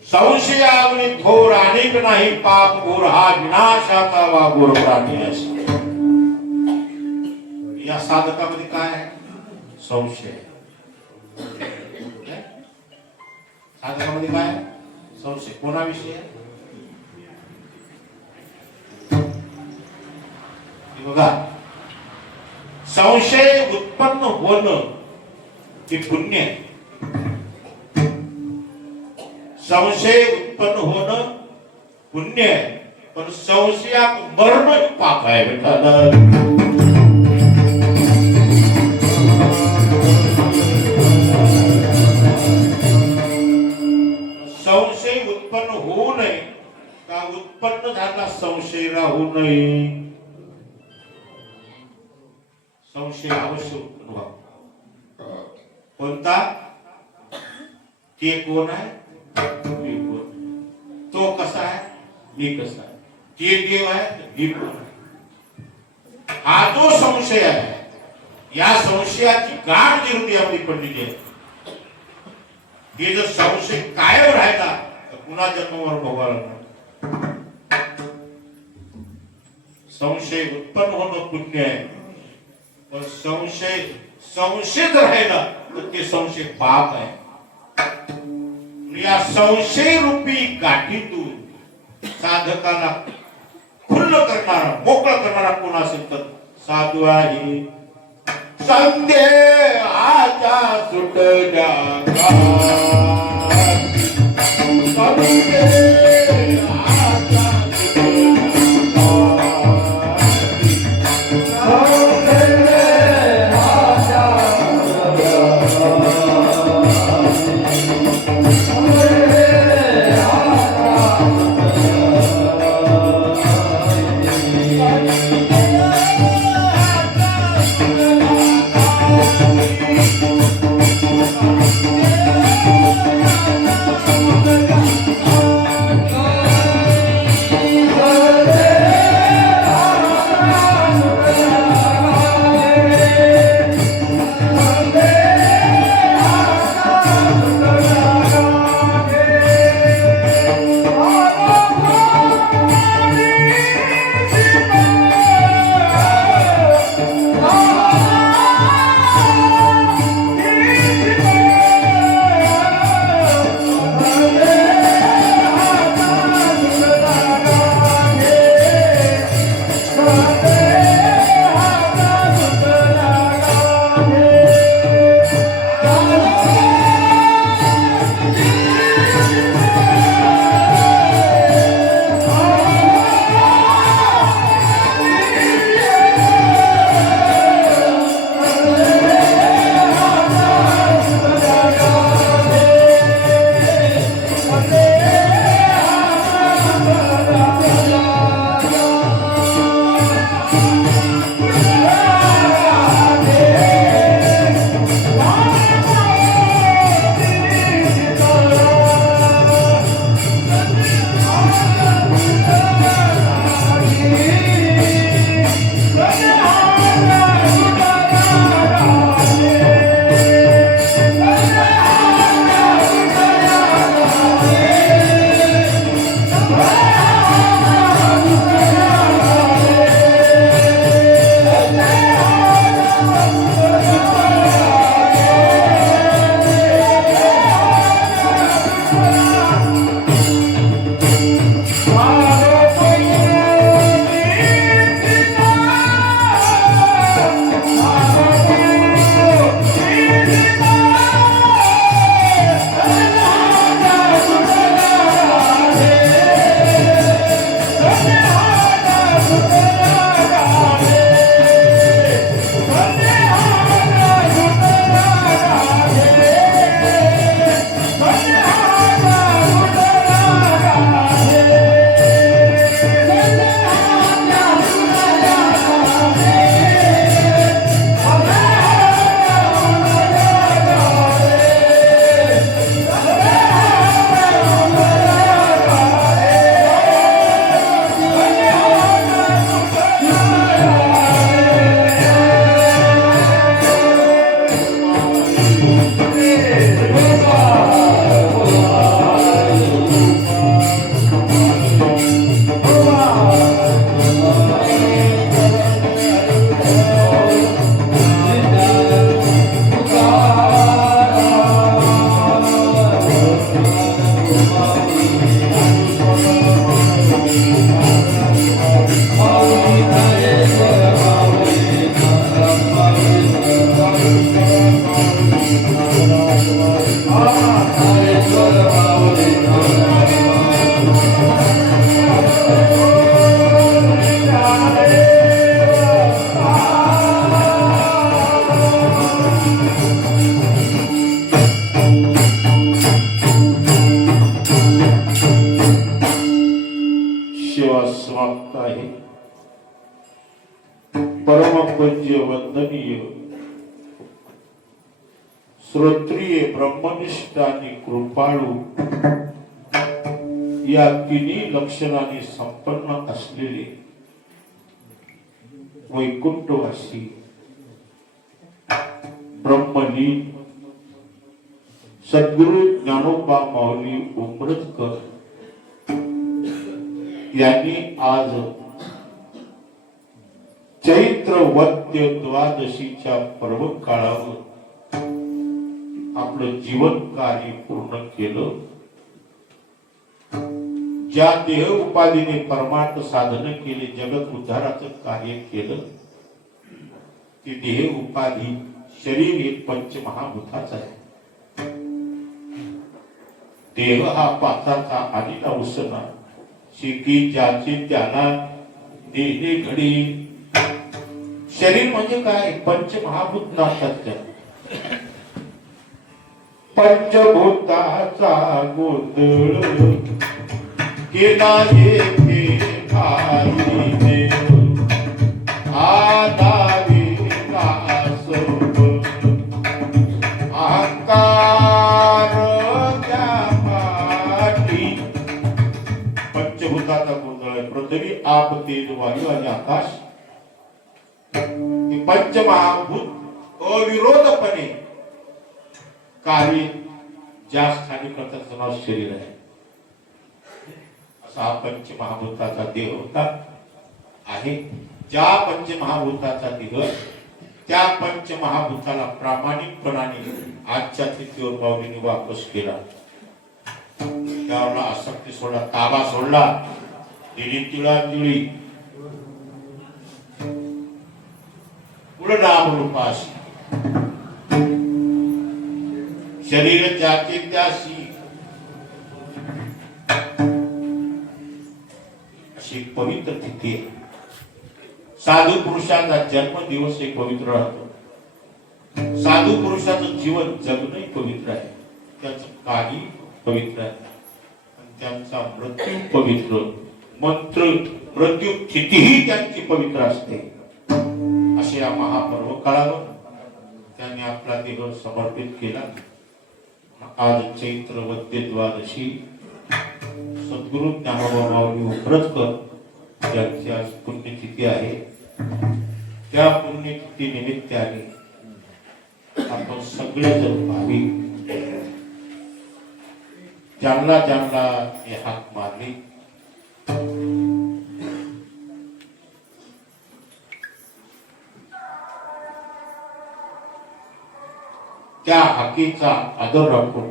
संशय अग्नी थोर अनेक नाही पाप घोर हा विनाशाचा वा घोर प्राणी. या साधकामध्ये काय आहे संशय. साधकामध्ये काय संशय कोणाविषयी बघा. संशय उत्पन्न होणं हे पुण्य आहे. संशय उत्पन्न होणं पुण्य आहे. पण संशयात मरण पाप आहे. संशय उत्पन्न होऊ नये का उत्पन्न झाला संशय राहू नये. संशय अवश्य उत्पन्न व्हावा. कोणता ते कोण आहे मी कोण. तो कसा आहे मी कसा आहे. ते देव आहे मी कोण आहे. हा जो संशय आहे या संशयाची गाठ जी हृदयामध्ये पडलेली आहे. हे जर संशय कायम राहिला तर पुन्हा जन्मावर भोगायला. संशय उत्पन्न होणं पुण्य आहे. पण संशय जर राहिला तर ते संशय पाप आहे. या संशय रूपी गाठीतून साधकाला खुल्ल करणारा मोकळं करणारा कोण असेल तर साधू आहे. संदेहाच्या सुटल्या शिवा समाप्त आहे. परमपूज्य वंदनीय श्रोत्रिय ब्रह्मनिष्ठ आणि कृपाळू या तिन्ही लक्षणांनी संपन्न असलेले वैकुंठवासी ब्रह्मलीन सद्गुरु ज्ञानोबा माऊली उमरतकर यांनी आज चैत्र वद्य द्वादशीच्या पर्व काळावर आपलं जीवन कार्य पूर्ण केलं. ज्या देह उपाधीने परमार्थ साधन केले, जगत उद्धाराचं कार्य केलं, ती देह उपाधी शरीर हे पंचमहाभूताच आहे. देह हा पाताचा आणि नवसना शिकी ज्याचे त्याला देणे घडी. शरीर म्हणजे काय? पंचमहाभूत नातात. पंचभूताचा गोंधळ केला येथे खाली देव आधारे कासव अहंकार त्या पाठी. पंचभूताचा गोंधळ आहे. पृथ्वी आप तेज वायू आणि आकाश हे पंचमहाभूत अविरोधपणे कार्य ज्या स्थानी करतात त्याचं शरीर आहे. असा पंचमहाभूताचा देह होता आहे. ज्या पंचमहाभूताचा देह त्या पंचमहाभूताला प्रामाणिकपणाने आजच्या तिथीवर माऊलीने वापस केला. त्यावर आसक्ती सोडला, ताबा सोडला, दिली तिळांजुळी पुढे नाम रूपाशी शरीर ज्याचे त्याशी अशी पवित्र तिथी आहे. साधू पुरुषाचा जन्म दिवस एक पवित्र राहतो. साधू पुरुषाचं जीवन जगणंही पवित्र आहे. त्याचं काही पवित्र आहे. त्यांचा मृत्यू पवित्र, मंत्र मृत्यू तिथीही त्यांची पवित्र असते. असे या महापर्व काळावर त्यांनी आपला देह समर्पित केला. आज चैत्र वद्य द्वादशी सद्गुरु ज्ञानोबा माऊली उमरतकर यांची आज पुण्यतिथी आहे. त्या पुण्यतिथी निमित्ताने आपण सगळेजण भाविक ज्यांना ज्यांना हे हाक मारली त्या हाकेचा आदर राखून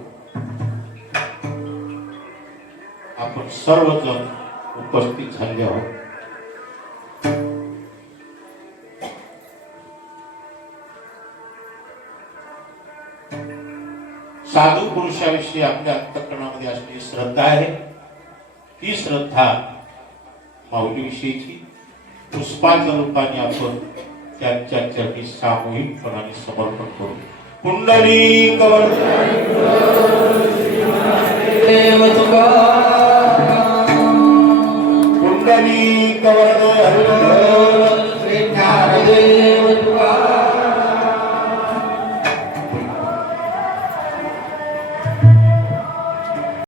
आपण सर्वजण उपस्थित झाले आहोत. साधू पुरुषाविषयी आपल्या अंतःकरणामध्ये असलेली श्रद्धा आहे. ही श्रद्धा माऊलीविषयीची पुष्पाच्या रूपाने आपण त्यांच्या चरणी सामूहिकपणाने समर्पण करू. कुंडली